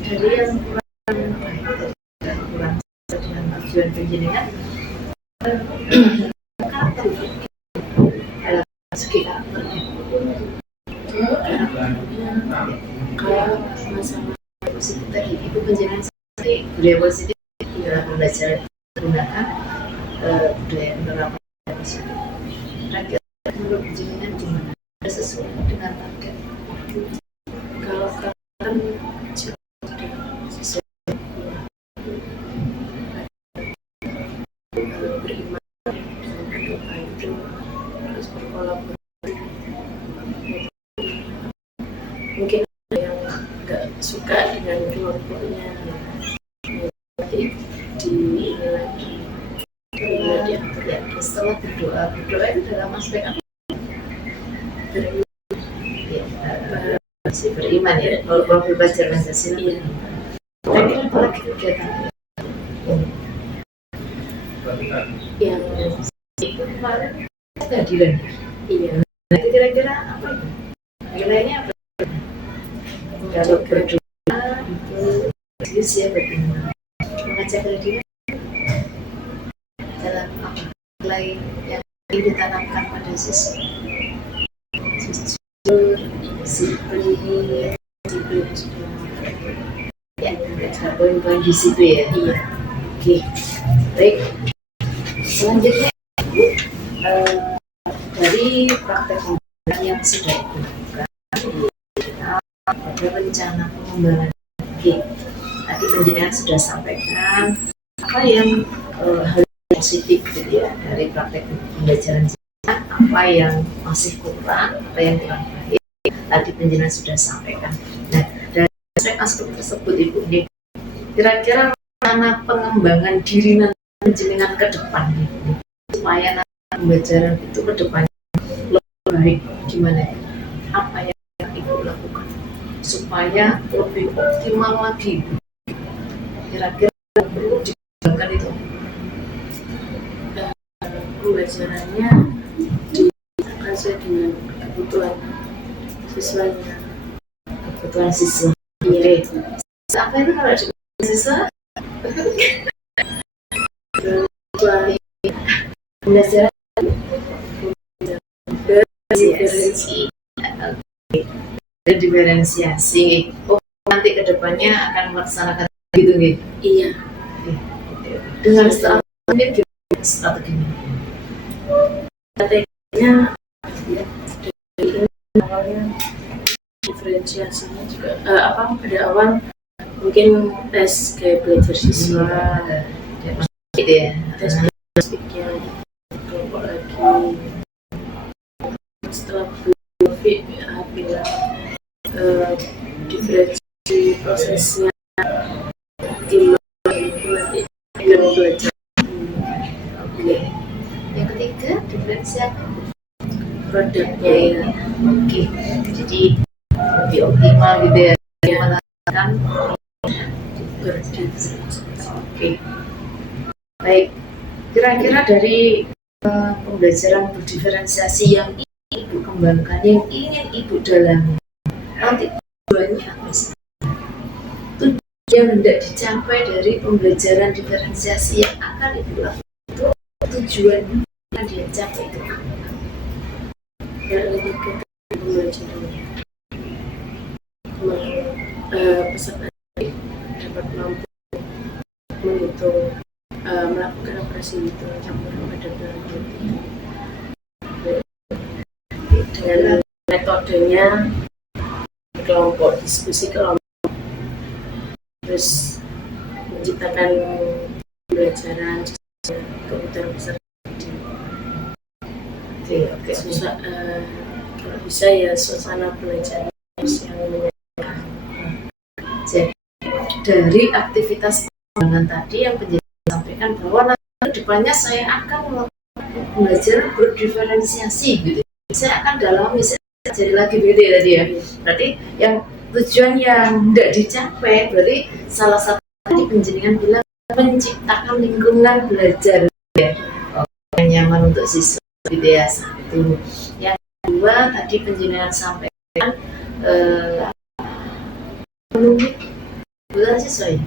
dari yang kurang dengan tujuan penjenengan karakter dalam segi karakternya kalau sama-sama positif tadi itu penjenengan seperti budaya positif dalam pembelajaran menggunakan budaya penerapan positif. Target menurut penjenengan gimana? Ada sesuai dengan target? kalau karakter sesuai beriman dan berdoa itu harus berkolaborasi. Mungkin ada yang nggak suka dengan kelompoknya, nanti di ini lagi diatur Ya, setelah berdoa itu dalam aspek apa? beriman. Ya, masih beriman ya. Kalau profil belajar Pancasila. Iya. Tapi apalagi kegiatan Yang itu kemarin keadilan. iya Nah, itu kira-kira apa itu? Nilainya apa? Kalau berdoa itu serius ya bagaimana? Mengajak keadilan dalam apa? Nilai yang ingin ditanamkan pada siswa. Jujur, disiplin, ya, ada poin-poin di situ ya. iya Oke, baik. Selanjutnya, Bu, dari praktek pembelajaran yang sudah dilakukan, ada rencana pengembangan. Oke, tadi penjelasan sudah sampaikan apa yang hal positif gitu ya dari praktek pembelajaran apa yang masih kurang, apa yang kurang baik. Tadi penjelasan sudah sampaikan. aspek tersebut Ibu. Kira-kira mana pengembangan diri nanti panjenengan ke depan supaya nanti pembelajaran itu ke depannya lebih baik, gimana? Apa yang Ibu lakukan supaya lebih optimal lagi? Kira-kira yang perlu dikembangkan itu Pembelajarannya akan sesuai dengan kebutuhan siswanya. kebutuhan siswa. Oke. Apa itu kalau di siswa? Pembelajaran diferensiasi. Dan diferensiasi. Oh, nanti kedepannya akan melaksanakan gitu gitu. Iya, Dengan strategi gimana? Strateginya. strateginya ya, dari ini awalnya diferensiasinya juga pada awal mungkin tes kayak belajar siswa, Gitu ya. tes speaknya kelompok lagi. Setelah bilang diferensi prosesnya gimana itu nanti akan belajar. Oke. Yang ketiga diferensiasi Produknya ya. Oke. Jadi lebih optimal gitu ya. Menggunakan Berdiferensiasi. Oke. Baik. Kira-kira dari pembelajaran berdiferensiasi yang ingin Ibu kembangkan, yang ingin Ibu dalami, nanti tujuannya apa sih? Tujuan yang hendak dicapai dari pembelajaran diferensiasi yang akan Ibu lakukan itu tujuannya yang dia capai itu apa? Dan lebih ke pembelajaran peserta dapat mampu menghitung melakukan operasi hitung campuran pada bahan putih dengan metodenya kelompok, diskusi kelompok, terus menciptakan pembelajaran sesuai kebutuhan peserta. Oke. Kalau bisa ya suasana belajar yang menyenangkan. Jadi dari aktivitas pengembangan tadi yang penjelasan sampaikan bahwa nanti ke depannya saya akan melakukan belajar berdiferensiasi gitu. Saya akan dalami, saya pelajari lagi begitu ya tadi ya. Berarti yang tujuan yang tidak dicapai berarti salah satu tadi penjenengan bilang menciptakan lingkungan belajar ya, yang nyaman untuk siswa gitu ya. Satu. Yang kedua tadi penjenengan sampaikan menunggu kebutuhan siswa ya.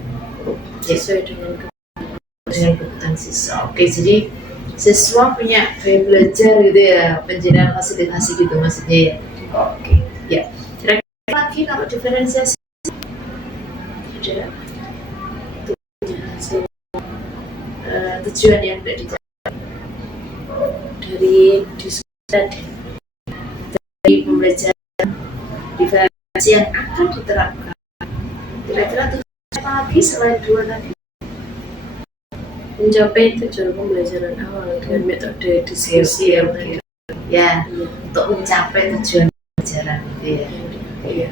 Sesuai dengan kebutuhan siswa. Oke, jadi siswa punya gaya belajar gitu ya, penjenengan fasilitasi gitu maksudnya ya. Oke, ya. Kira-kira lagi kalau diferensiasi ada tujuan yang tidak dicapai dari diskusi dari pembelajaran diferensiasi yang akan diterapkan. Kira-kira tujuan apa lagi selain dua tadi? mencapai tujuan pembelajaran awal dengan metode diskusi yang tadi. Ya, untuk mencapai tujuan pembelajaran gitu ya. Iya.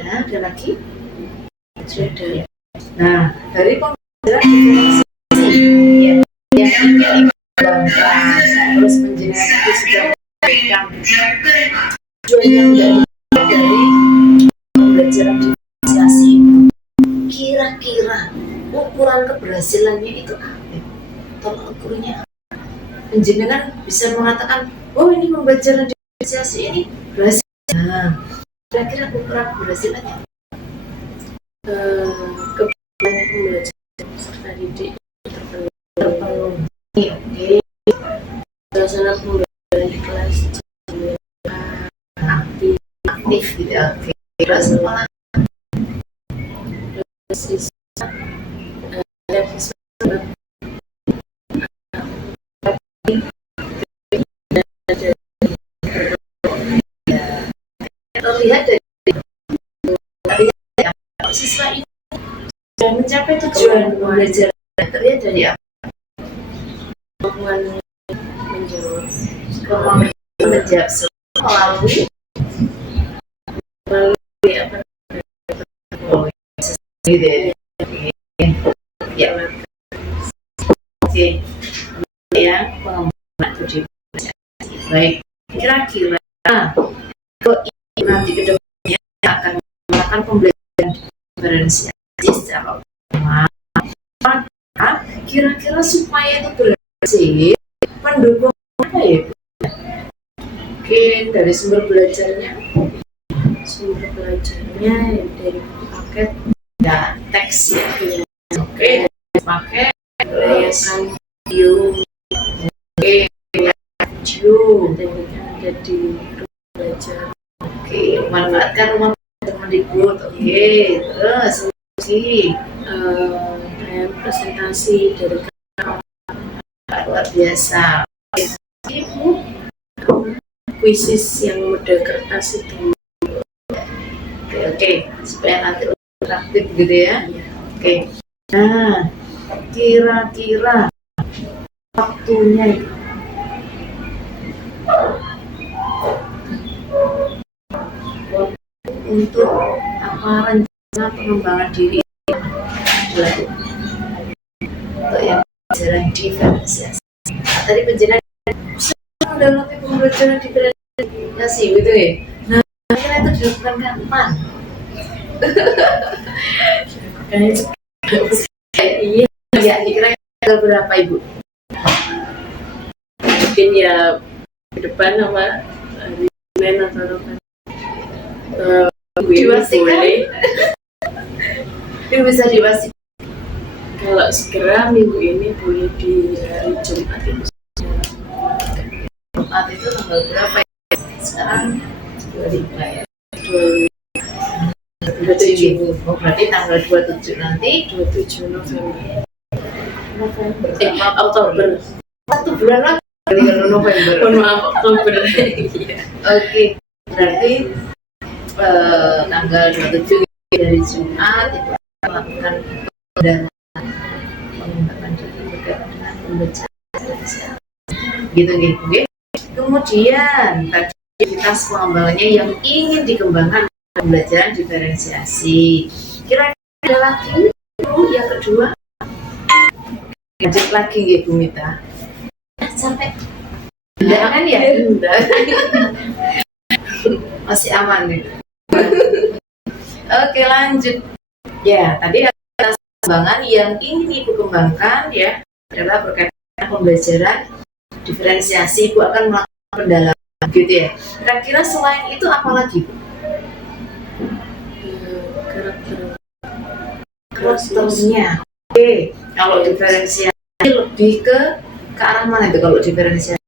Ada lagi? Sudah. Nah, dari pembelajaran diferensiasi ya, yang ingin dikembangkan, terus penjenengan tadi sudah memberikan tujuan yang dari pembelajaran diferensiasi itu. Kira-kira ukuran keberhasilannya itu apa? Tolak ukurnya apa? Penjenengan bisa mengatakan, oh ini pembelajaran diferensiasi ini berhasil. Nah, kira-kira ukuran keberhasilannya Kebutuhan pembelajaran peserta didik terpenuhi. Oke. suasana pembelajaran di kelas Aktif gitu ya. Oke. Terus apa? siswa Terlihat dari siswa ini sudah mencapai tujuan pembelajaran. Terlihat dari apa? kemampuan menjawab Kemampuan menjawab melalui melalui gitu ya. Ya, oke. Yang pengembangan budi pekerti. Baik, kira-kira kok nanti ke depannya akan melakukan pembelajaran diferensiasi secara optimal. Maka kira-kira supaya itu berhasil, pendukung apa ya? Mungkin dari sumber belajarnya yang dari paket dan teks ya. Oke, pakai layakan video, oke, video ada di rumah belajar. oke, manfaatkan rumah Kemendikbud, oke, terus sih Dan presentasi dari luar biasa. Ibu, kuisis yang model kertas itu. oke, supaya nanti interaktif gitu ya. Oke, nah kira-kira waktunya itu untuk apa rencana pengembangan diri dilakukan untuk yang pelajaran diferensiasi. Tadi penjelasan dalam pembelajaran diferensiasi gitu ya. Nah, kira itu dilakukan kapan? Iya, Ya, kira-kira berapa Ibu? mungkin ya ke depan apa hari Senin atau apa. Diwasikan? Boleh. Itu bisa diwasikan. Kalau segera minggu ini boleh di hari Jumat itu. Jumat itu tanggal berapa ya? Sekarang 25 ya. 27. Oh, berarti tanggal 27 nanti 27 November. Oktober. Satu bulan lagi kalau November. Mohon maaf, Oktober. Oke, berarti tanggal 27 dari Jumat itu akan melakukan pengembangan diri berkaitan dengan pembelajaran gitu gitu. Kemudian tadi aktivitas pengembangannya yang ingin dikembangkan pembelajaran diferensiasi. Kira-kira ada lagi yang kedua? Lanjut lagi ya Bu Mita. Sampai enggak kan ya? Masih aman nih. Oke, lanjut. Ya, tadi ada pengembangan yang ingin Ibu kembangkan ya adalah berkaitan dengan pembelajaran diferensiasi. Ibu akan melakukan pendalaman gitu ya. Kira-kira selain itu apa lagi, Bu? Karakternya. Oke, kalau diferensiasi lebih ke arah mana itu kalau diferensiasi?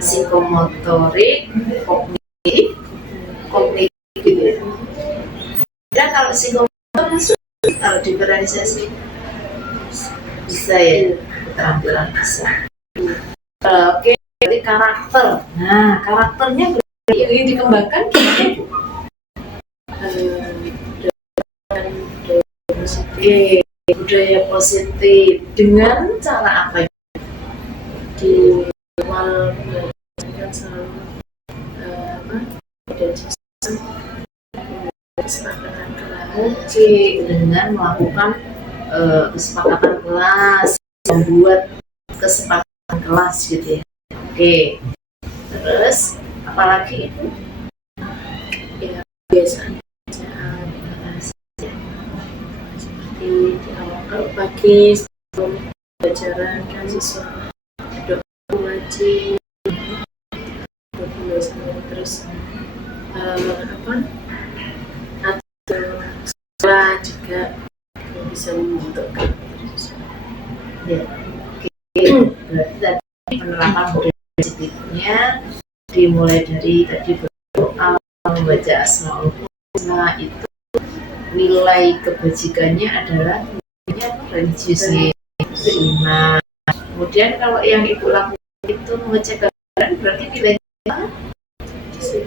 Psikomotorik, kognitif gitu ya. Dan kalau psikomotor masuk, kalau diferensiasi bisa ya, keterampilan bisa. Oke, jadi karakter. Nah, karakternya yang ingin dikembangkan gimana Bu? Oke, budaya positif dengan cara apa? Di awal belajar selalu dan kesepakatan kelas. Oke, dengan melakukan kesepakatan kelas, membuat kesepakatan kelas gitu ya. Oke, terus apalagi Ibu? Ya biasanya seperti di awal kalau pagi sebelum pelajaran kan siswa doa wajib biasanya terus atau sekolah juga bisa membentuk Ya, oke. Berarti tadi penerapan budaya positifnya dimulai dari tadi berdoa, membaca Asmaul Husna, itu nilai kebajikannya adalah nilainya religius nih, beriman. Kemudian kalau yang Ibu lakukan itu mengecek kebenaran, berarti nilainya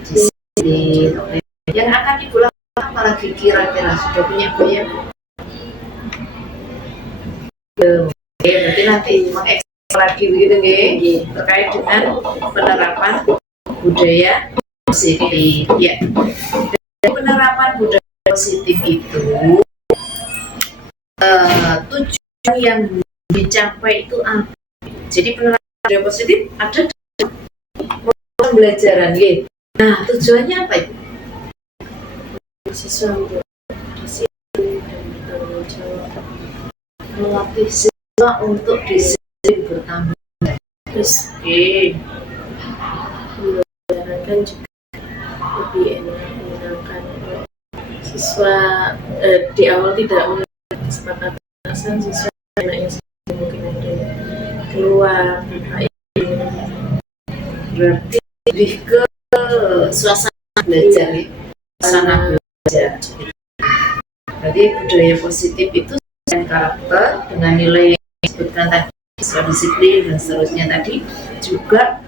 disiplin. Yang akan Ibu lakukan apalagi kira-kira sudah punya bayang? Oke, berarti nanti mengeksplor lagi begitu nih terkait dengan penerapan budaya positif. Ya, penerapan budaya positif itu tujuan yang dicapai itu apa? Jadi penerapan budaya positif ada pembelajaran, gitu. Nah, tujuannya apa itu? Siswa untuk disiplin dan bertanggung jawab, Melatih siswa untuk disiplin bertanggung jawab. terus Oke. pembelajaran juga lebih enak, menyenangkan. Siswa di awal tidak memiliki kesepakatan, asal siswa enaknya saja mungkin ada keluar Berarti lebih ke suasana belajar, ya. Suasana belajar. Jadi budaya positif itu dengan karakter, dengan nilai yang disebutkan tadi, siswa disiplin dan seterusnya tadi, juga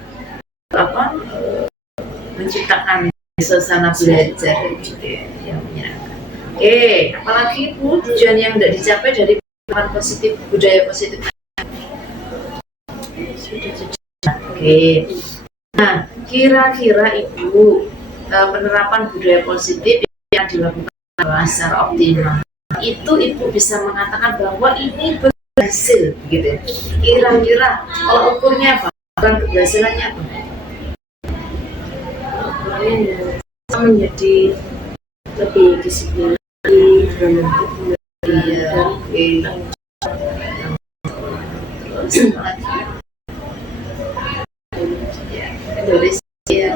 menciptakan suasana belajar gitu ya, yang menyenangkan. Oke, apalagi Bu tujuan yang tidak dicapai dari penerapan positif, budaya positif? Oke. Nah, kira-kira Ibu penerapan budaya positif yang dilakukan secara optimal itu Ibu bisa mengatakan bahwa ini berhasil, gitu. Kira-kira kalau ukurnya apa? Ukuran keberhasilannya apa? ukurannya ya menjadi lebih disiplin dalam bentuk Iya, oke. Terus apa lagi? Ya, Indonesia.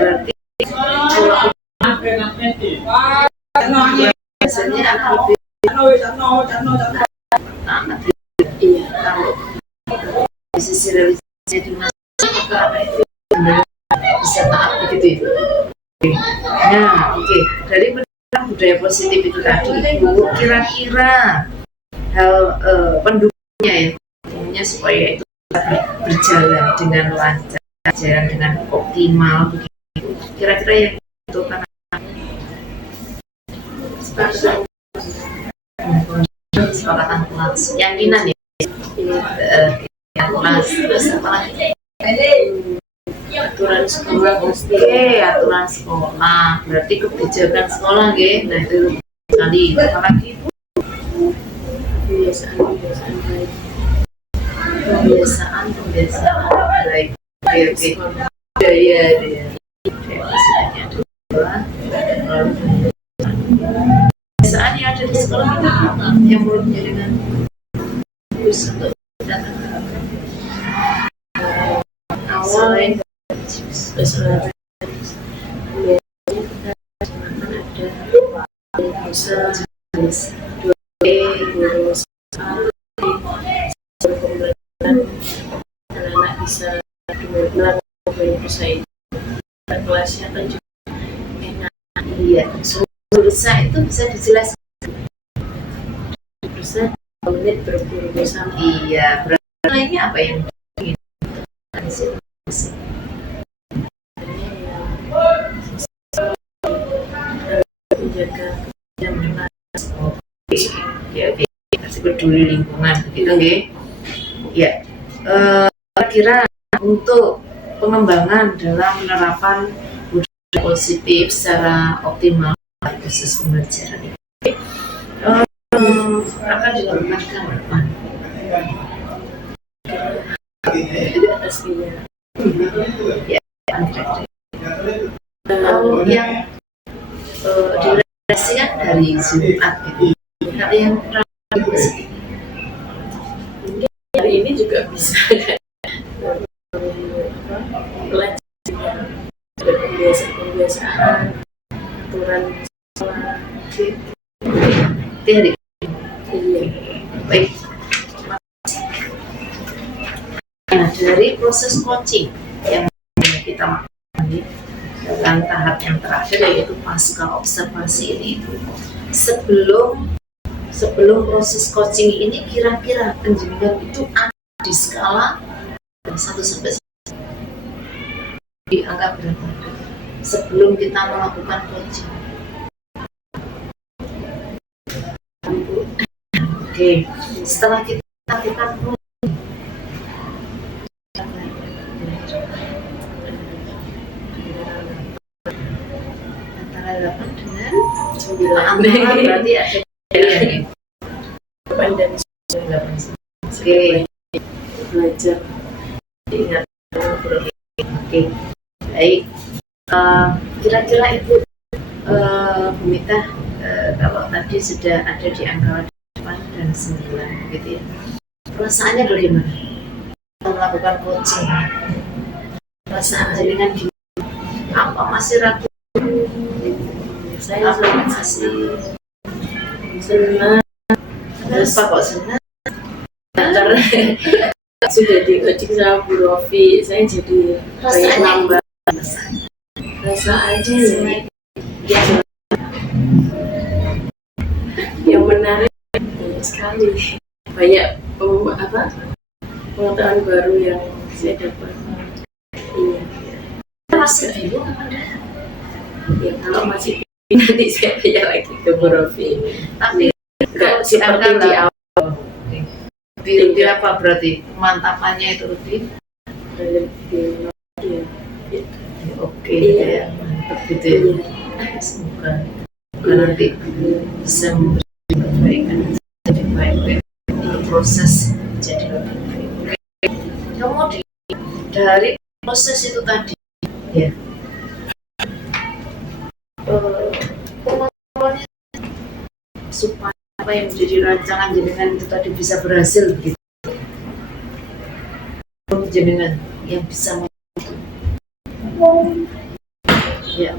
Berarti kalau biasanya akan lebih amat, iya kalau di sisi realisasinya di masa karena itu bisa taat begitu ya. Nah, oke. Dari penerapan budaya positif itu tadi, Ibu kira-kira hal pendukungnya ya, pendukungnya supaya itu berjalan dengan lancar, berjalan dengan optimal begitu. Kira-kira yang itu karena kesepakatan kelas, keyakinan ya, kelas, terus apa lagi? aturan sekolah pasti Oke, aturan sekolah, berarti kebijakan sekolah, gitu. Nah itu sekali. Apalagi Bu? kebiasaan baik Kebiasaan baik. Oke. Budaya dia. Kebiasaannya dua. Kebiasaan yang ada di sekolah itu apa? Yang menurutnya dengan bagus untuk datang awal kesalahan biasanya kita bisa guru pembelajaran anak-anak bisa melakukan perusahaan kelasnya kan juga enak. iya, berusaha itu bisa dijelaskan. Bisa menit berguru bersama. Iya, berarti nilainya apa yang ingin menjaga dan kelas. Oke, masih peduli lingkungan begitu nggih. Ya, kira untuk pengembangan dalam penerapan budaya positif secara optimal proses pembelajaran ini akan dilakukan kapan? Pastinya Ya, kalau yang direalisasikan dari Jumat gitu. Kalau yang positif hari ini juga bisa belajar kebiasaan aturan sekolah hari ini. baik. Nah, dari proses coaching yang kita lakukan dalam tahap yang terakhir yaitu pasca observasi ini, sebelum proses coaching ini kira-kira penjenengan itu ada di skala 1 sampai 10 di angka berapa sebelum kita melakukan coaching? Oke, setelah kita lakukan coaching Antara berarti ada ya. 8 dan 8. 9 Oke. belajar. Ingat. Oke. Baik. Kira-kira Ibu Bu Mita, kalau tadi sudah ada di angka 8 dan 9 gitu ya. Perasaannya bagaimana? Kita melakukan coaching. Perasaan jenengan gimana? Apa masih ragu? Saya Apa masih senang kenapa kok senang? karena sudah di coaching sama Bu Rofi, saya jadi banyak Rasanya nambah perasaan. rasa aja ya. Yang menarik banyak sekali, banyak pengetahuan baru yang saya dapat. Iya, Masih bingung apa enggak? ya kalau masih nanti saya tanya lagi ke Bu Rofi. Tapi Enggak kalau di seperti angka di awal. lebih apa berarti pemantapannya itu lebih Lebih ya. oke Iya. ya, mantap gitu ya. Semoga nanti bisa memberi kebaikan jadi baik proses jadi lebih baik. Kemudian dari proses itu tadi ya, pengalamannya supaya apa yang menjadi rancangan jenengan itu tadi bisa berhasil begitu. Jenengan yang bisa ya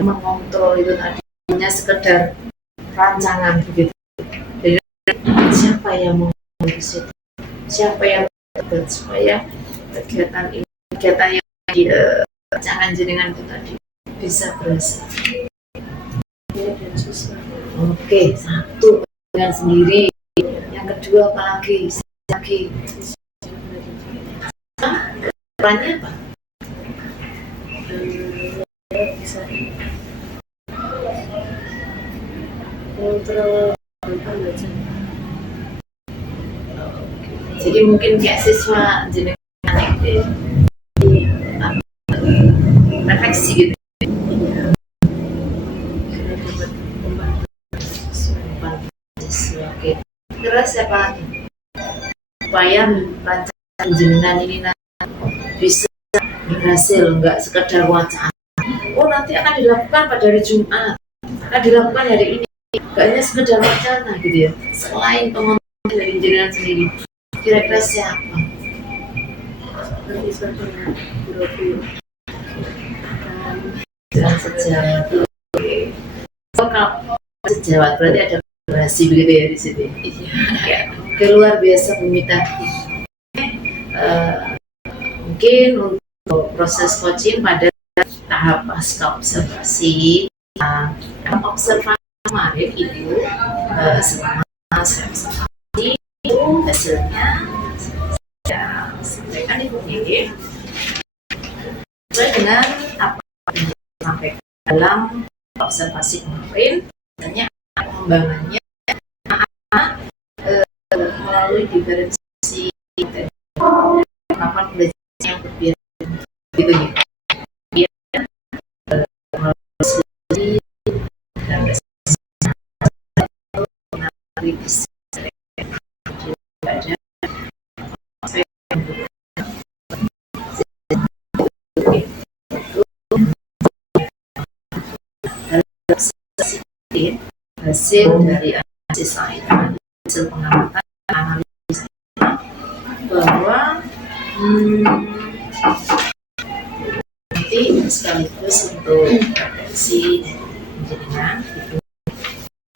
mengontrol itu tadi hanya sekedar rancangan begitu. Jadi siapa yang mengontrol itu? Siapa yang terlibat supaya kegiatan yang di rancangan jenengan itu tadi bisa berhasil. Dan susah. Oke, satu dengan sendiri. Yang kedua apalagi? Lagi. Perannya apa? Bisa kontrol baca. Jadi mungkin kayak siswa jenengan itu refleksi gitu. Oke. Terus siapa lagi? Supaya rancangan jenengan ini bisa berhasil, nggak sekedar wacana. Oh nanti akan dilakukan pada hari Jumat, akan dilakukan hari ini, nggak hanya sekedar wacana gitu ya. Selain pengontrol dari jenengan sendiri, kira-kira siapa? Nanti saya dengan Bu Rofi. Dengan sejawat. Oke. Oh, kalau sejawat berarti ada kolaborasi begitu ya di sini. Iya. Oke, luar biasa Bu Mita. Mungkin untuk proses coaching pada tahap pasca observasi, observasi kemarin Ibu selama saya observasi itu hasilnya saya sampaikan Ibu ini sesuai dengan apa yang disampaikan dalam observasi kemarin. Misalnya pengembangannya melalui diferensiasi rapat belajar yang berbeda gitu ya. Hasil dari analisis lain, hasil pengamatan analisis bahwa nanti sekaligus untuk refleksi jenengan gitu.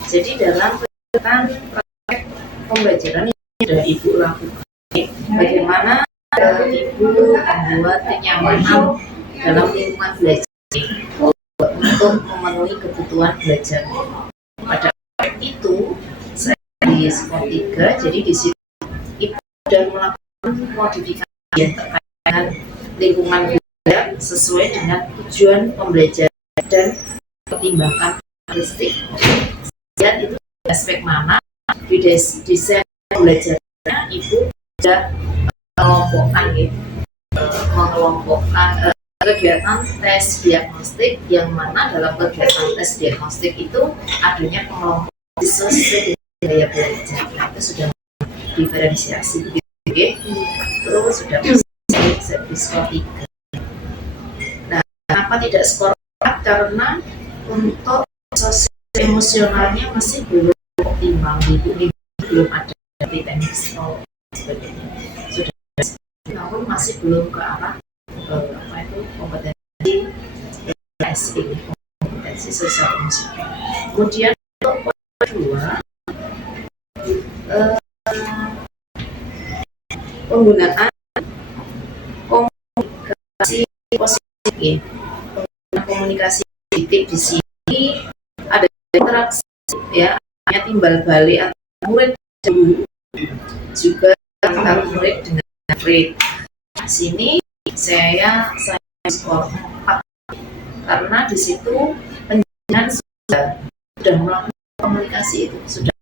Jadi dalam kegiatan praktek pembelajaran yang sudah Ibu lakukan, bagaimana Ibu membuat kenyamanan dalam lingkungan belajar untuk memenuhi kebutuhan belajar. Pada itu saya di skor 3, jadi di situ Ibu sudah melakukan modifikasi yang terkait dengan lingkungan belajar sesuai dengan tujuan pembelajaran dan pertimbangan karakteristik. Dan itu aspek mana di desain pembelajarannya Ibu sudah mengelompokkan gitu, mengelompokkan kegiatan tes diagnostik, yang mana dalam kegiatan tes diagnostik itu adanya pengelompok siswa sesuai dengan gaya belajar. Nah, itu sudah diferensiasi begitu, terus sudah bisa di skor 3. Nah, kenapa tidak skor 4? Karena untuk sosial emosionalnya masih belum optimal, belum ada teknik skor sebagainya. Sudah, namun masih belum ke arah kompetensi SI, kompetensi sosial emosional. Kemudian untuk poin kedua, penggunaan komunikasi positif. Penggunaan komunikasi positif di sini ada interaksi, ya, hanya timbal balik antara murid dan guru, juga antara murid dengan murid. Di sini saya skor 4 karena di situ penjelasan sudah melakukan komunikasi, itu sudah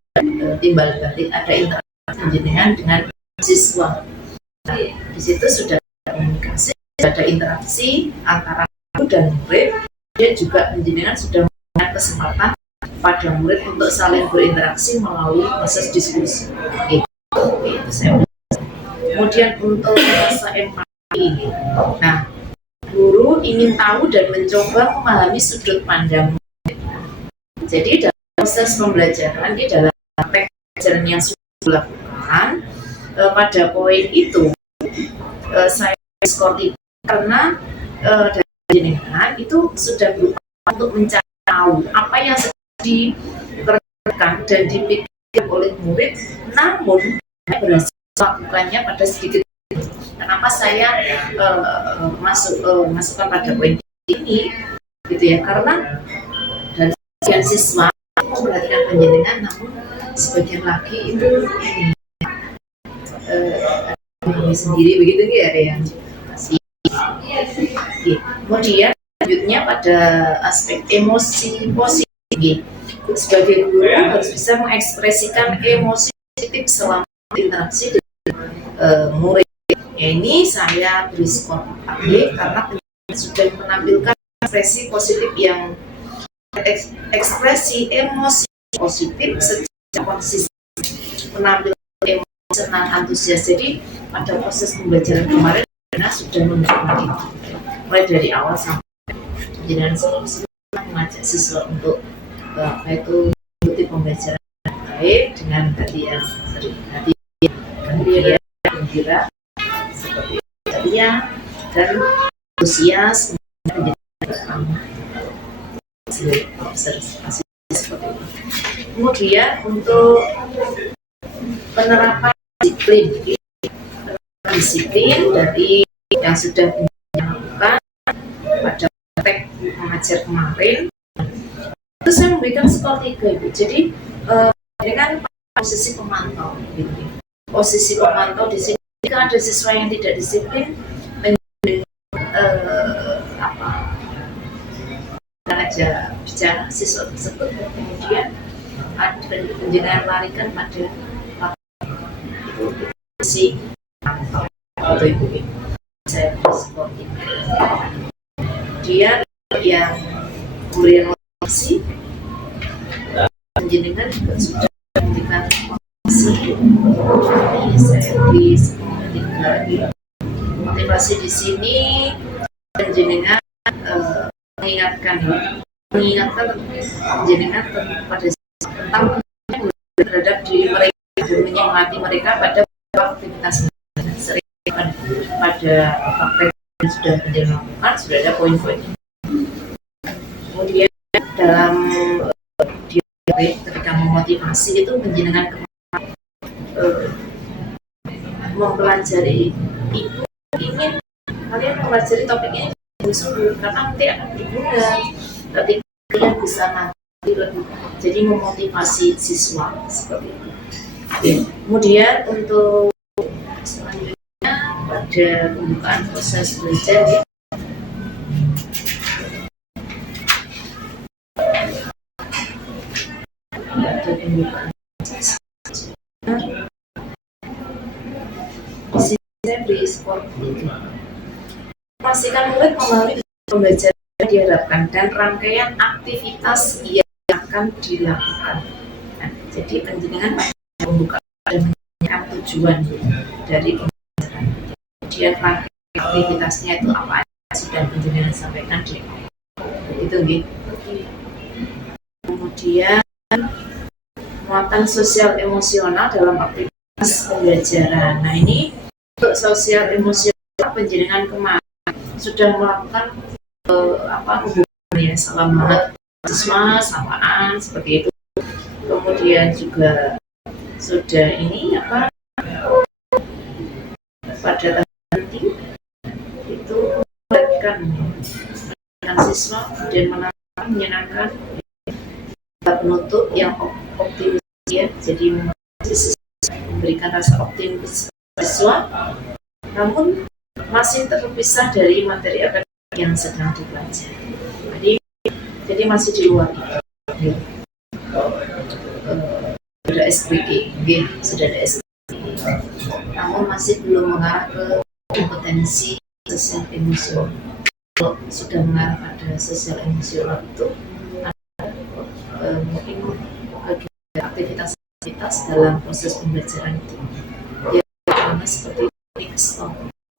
timbal balik, ada interaksi penjenengan dengan siswa. Nah, di situ sudah ada komunikasi, sudah ada interaksi antara guru dan murid. Dia juga penjenengan sudah memberikan kesempatan pada murid untuk saling berinteraksi melalui proses diskusi. Itu saya. Kemudian untuk rasa empati ini, nah, guru ingin tahu dan mencoba memahami sudut pandang murid. Jadi dalam proses pembelajaran, di dalam pelajaran yang sudah dilakukan, pada poin itu saya skor 3 karena dari jenengan itu sudah berusaha untuk mencari tahu apa yang sedang dikerjakan dan dipikirkan oleh murid, namun berhasil melakukannya pada sedikit. Kenapa saya masukkan pada poin ini, gitu ya? Karena dari sebagian siswa memperhatikan penjenengan, namun sebagian lagi itu sendiri begitu, ya, ada yang masih. Kemudian selanjutnya pada aspek emosi positif. Sebagai guru harus bisa mengekspresikan emosi positif selama interaksi dengan murid. Ini saya beri skor 4 karena sudah menampilkan ekspresi positif yang ekspresi emosi positif secara konsisten, menampilkan emosi senang, antusias. Jadi pada proses pembelajaran kemarin sudah menunjukkan itu mulai dari awal sampai jenengan mengajak siswa untuk mengikuti pembelajaran baik dengan hati yang gembira seperti ceria dan antusias, observasi seperti itu. Kemudian untuk penerapan disiplin dari yang sudah dilakukan pada praktek mengajar kemarin, itu saya memberikan skor 3 Ibu. Jadi dengan posisi pemantau, gitu. Posisi pemantau di sini jika ada siswa yang tidak disiplin, aja bicara siswa tersebut, kemudian ada penjenengan larikan pada posisi pemantau atau Ibu. Saya skor 3. Dia yang memberikan motivasi, penjenengan juga sudah memberikan motivasi. Saya beri skor 3. Motivasi di sini penjenengan mengingatkan penjenengan pada tentang terhadap diri mereka dan menyemangati mereka pada aktivitas sering pada praktek yang sudah penjenengan lakukan, sudah ada poin-poin. Kemudian dalam ketika memotivasi itu penjenengan mempelajari, Ibu ingin kalian mempelajari topik ini sungguh karena nanti akan berguna ketika kalian bisa nanti lebih, jadi memotivasi siswa seperti itu. Kemudian untuk selanjutnya pada pembukaan proses belajar, ada pembukaan proses belajar. Di sini saya beri skor 3. memastikan murid memahami pembelajaran yang diharapkan dan rangkaian aktivitas yang akan dilakukan. Nah, jadi penjenengan membuka dan menanyakan tujuan dari pembelajaran. Kemudian rangkaian aktivitasnya itu apa sudah penjenengan sampaikan di itu gitu. Kemudian muatan sosial emosional dalam aktivitas pembelajaran. Nah, ini untuk sosial emosional penjenengan kemarin sudah melakukan hubungan ya, salam hangat siswa, samaan seperti itu. Kemudian juga sudah ini pada nanti itu melibatkan siswa dan menyenangkan penutup yang optimis ya, jadi memberikan rasa optimis siswa, namun masih terpisah dari materi akademik yang sedang dipelajari. Jadi masih di luar itu. Sudah SPG, sudah ada SPG, namun masih belum mengarah ke kompetensi sosial emosional. Kalau sudah mengarah pada sosial emosional itu mungkin aktivitas dalam proses pembelajaran itu ya seperti mix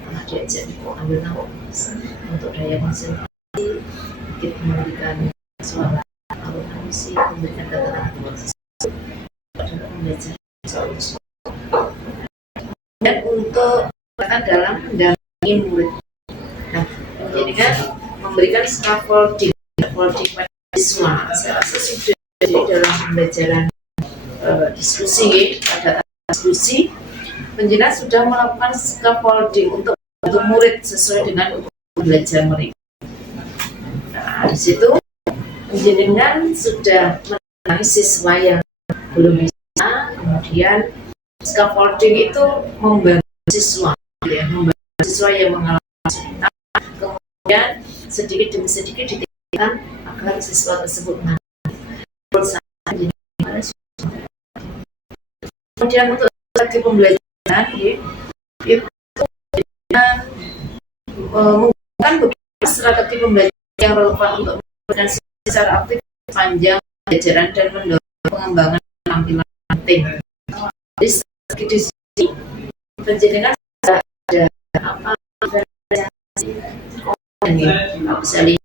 anak diajak ambil nafas untuk daya konsentrasi, kita memberikan suara alur musik, memberikan data dalam pembelajaran soal dan untuk dalam mendampingi murid. Nah, jadi kan memberikan scaffolding pada siswa. Saya rasa sudah jadi dalam pembelajaran diskusi, pada diskusi, penjenengan sudah melakukan scaffolding untuk murid sesuai dengan belajar mereka. Nah, di situ penjenengan sudah menangani siswa yang belum bisa, kemudian scaffolding itu membantu siswa, ya, membantu siswa yang mengalami kesulitan, kemudian sedikit demi sedikit ditingkatkan agar siswa tersebut mengalami. Kemudian untuk strategi pembelajaran itu menggunakan beberapa strategi pembelajaran yang relevan untuk memberikan secara aktif panjang pembelajaran dan mendorong pengembangan tampilan penting. Di strategi di sini penjenengan ada misalnya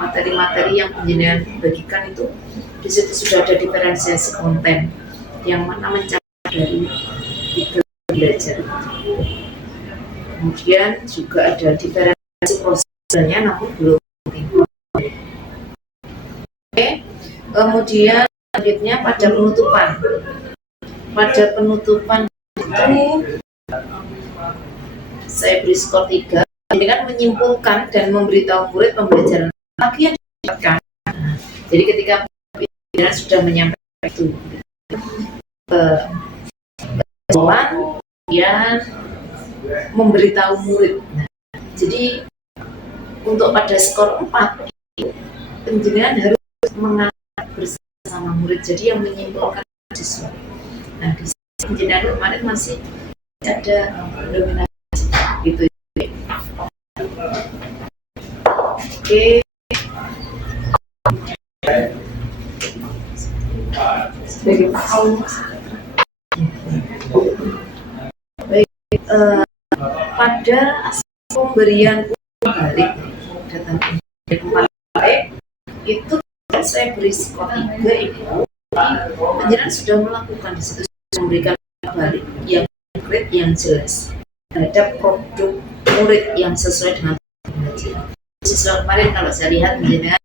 materi-materi yang penjenengan bagikan itu di situ sudah ada diferensiasi konten yang mana mencapai dari tiga belajar. Kemudian juga ada diferensiasi prosesornya namun belum penting. Oke. Kemudian selanjutnya pada penutupan. Pada penutupan itu saya beri skor 3 dengan menyimpulkan dan memberitahu murid pembelajaran lagi yang didapatkan. Jadi ketika pembelajaran sudah menyampaikan itu kemudian memberitahu murid. Nah, jadi untuk pada skor 4 penjenengan harus mengajar bersama murid, jadi yang menyimpulkan siswa. Nah, di sini penjenengan kemarin masih ada dominasi gitu. Oke. Baik, pada aspek pemberian balik data balik itu saya beri skor 3 ini. Penjenengan sudah melakukan di situ memberikan balik yang konkret yang jelas terhadap produk murid yang sesuai dengan pembelajaran. Siswa kemarin kalau saya lihat penjenengan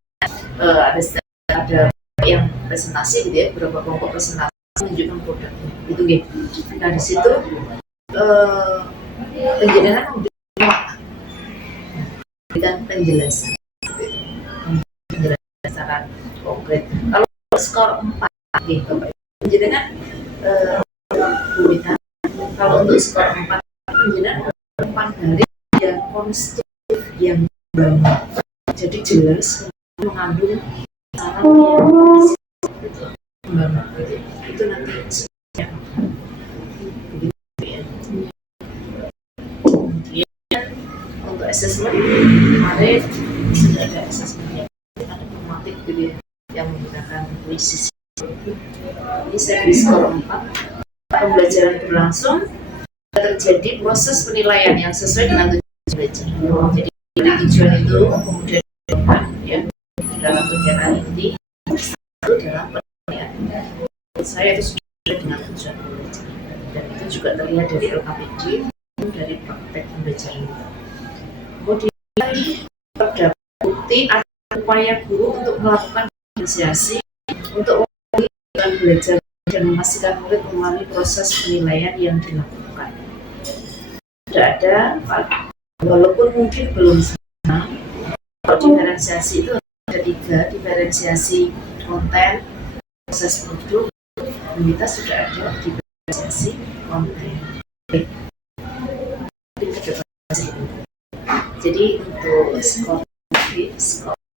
ada yang presentasi gitu ya, beberapa kelompok presentasi menunjukkan produknya itu gitu. Nah di situ penjenengan memberikan penjelasan secara konkret. Kalau skor 4 gitu, penjenengan beda. Kalau untuk skor 4 penjenengan 4 dari yang konstruktif yang banyak, jadi jelas mengandung saran yang itu nanti ya. Begitu ya. Kemudian untuk assessment kemarin sudah ada assessment yang ada formatif gitu ya, yang menggunakan quizzes. Ini saya beri skor 4. Pembelajaran berlangsung, terjadi proses penilaian yang sesuai dengan tujuan belajar. Jadi tujuan itu kemudian ya dalam kegiatan inti satu dalam penilaian. Menurut saya itu sesuai dengan tujuan belajar, dan itu juga terlihat dari LKPD, dari praktek pembelajaran itu. Kemudian terdapat bukti ada upaya guru untuk melakukan diferensiasi untuk melakukan belajar dan memastikan murid memahami proses penilaian yang dilakukan. Sudah ada, walaupun mungkin belum sama. Kalau diferensiasi itu ada 3, diferensiasi konten, proses produk, dan kita sudah ada diferensiasi konten. Jadi untuk skor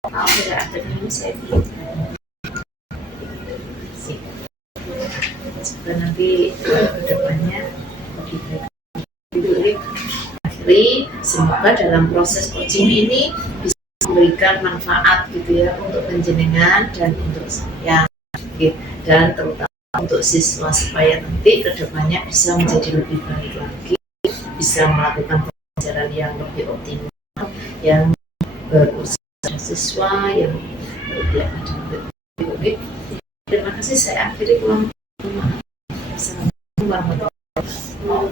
ada ini saya beri. Semoga nanti kedepannya lebih baik. Akhiri, semoga dalam proses coaching ini bisa memberikan manfaat gitu ya untuk penjenengan dan untuk saya, dan terutama untuk siswa supaya nanti kedepannya bisa menjadi lebih baik lagi, bisa melakukan pembelajaran yang lebih optimal, yang berusaha siswa yang lebih baik. Terima kasih, saya akhiri pulang. Assalamualaikum warahmatullahi wabarakatuh.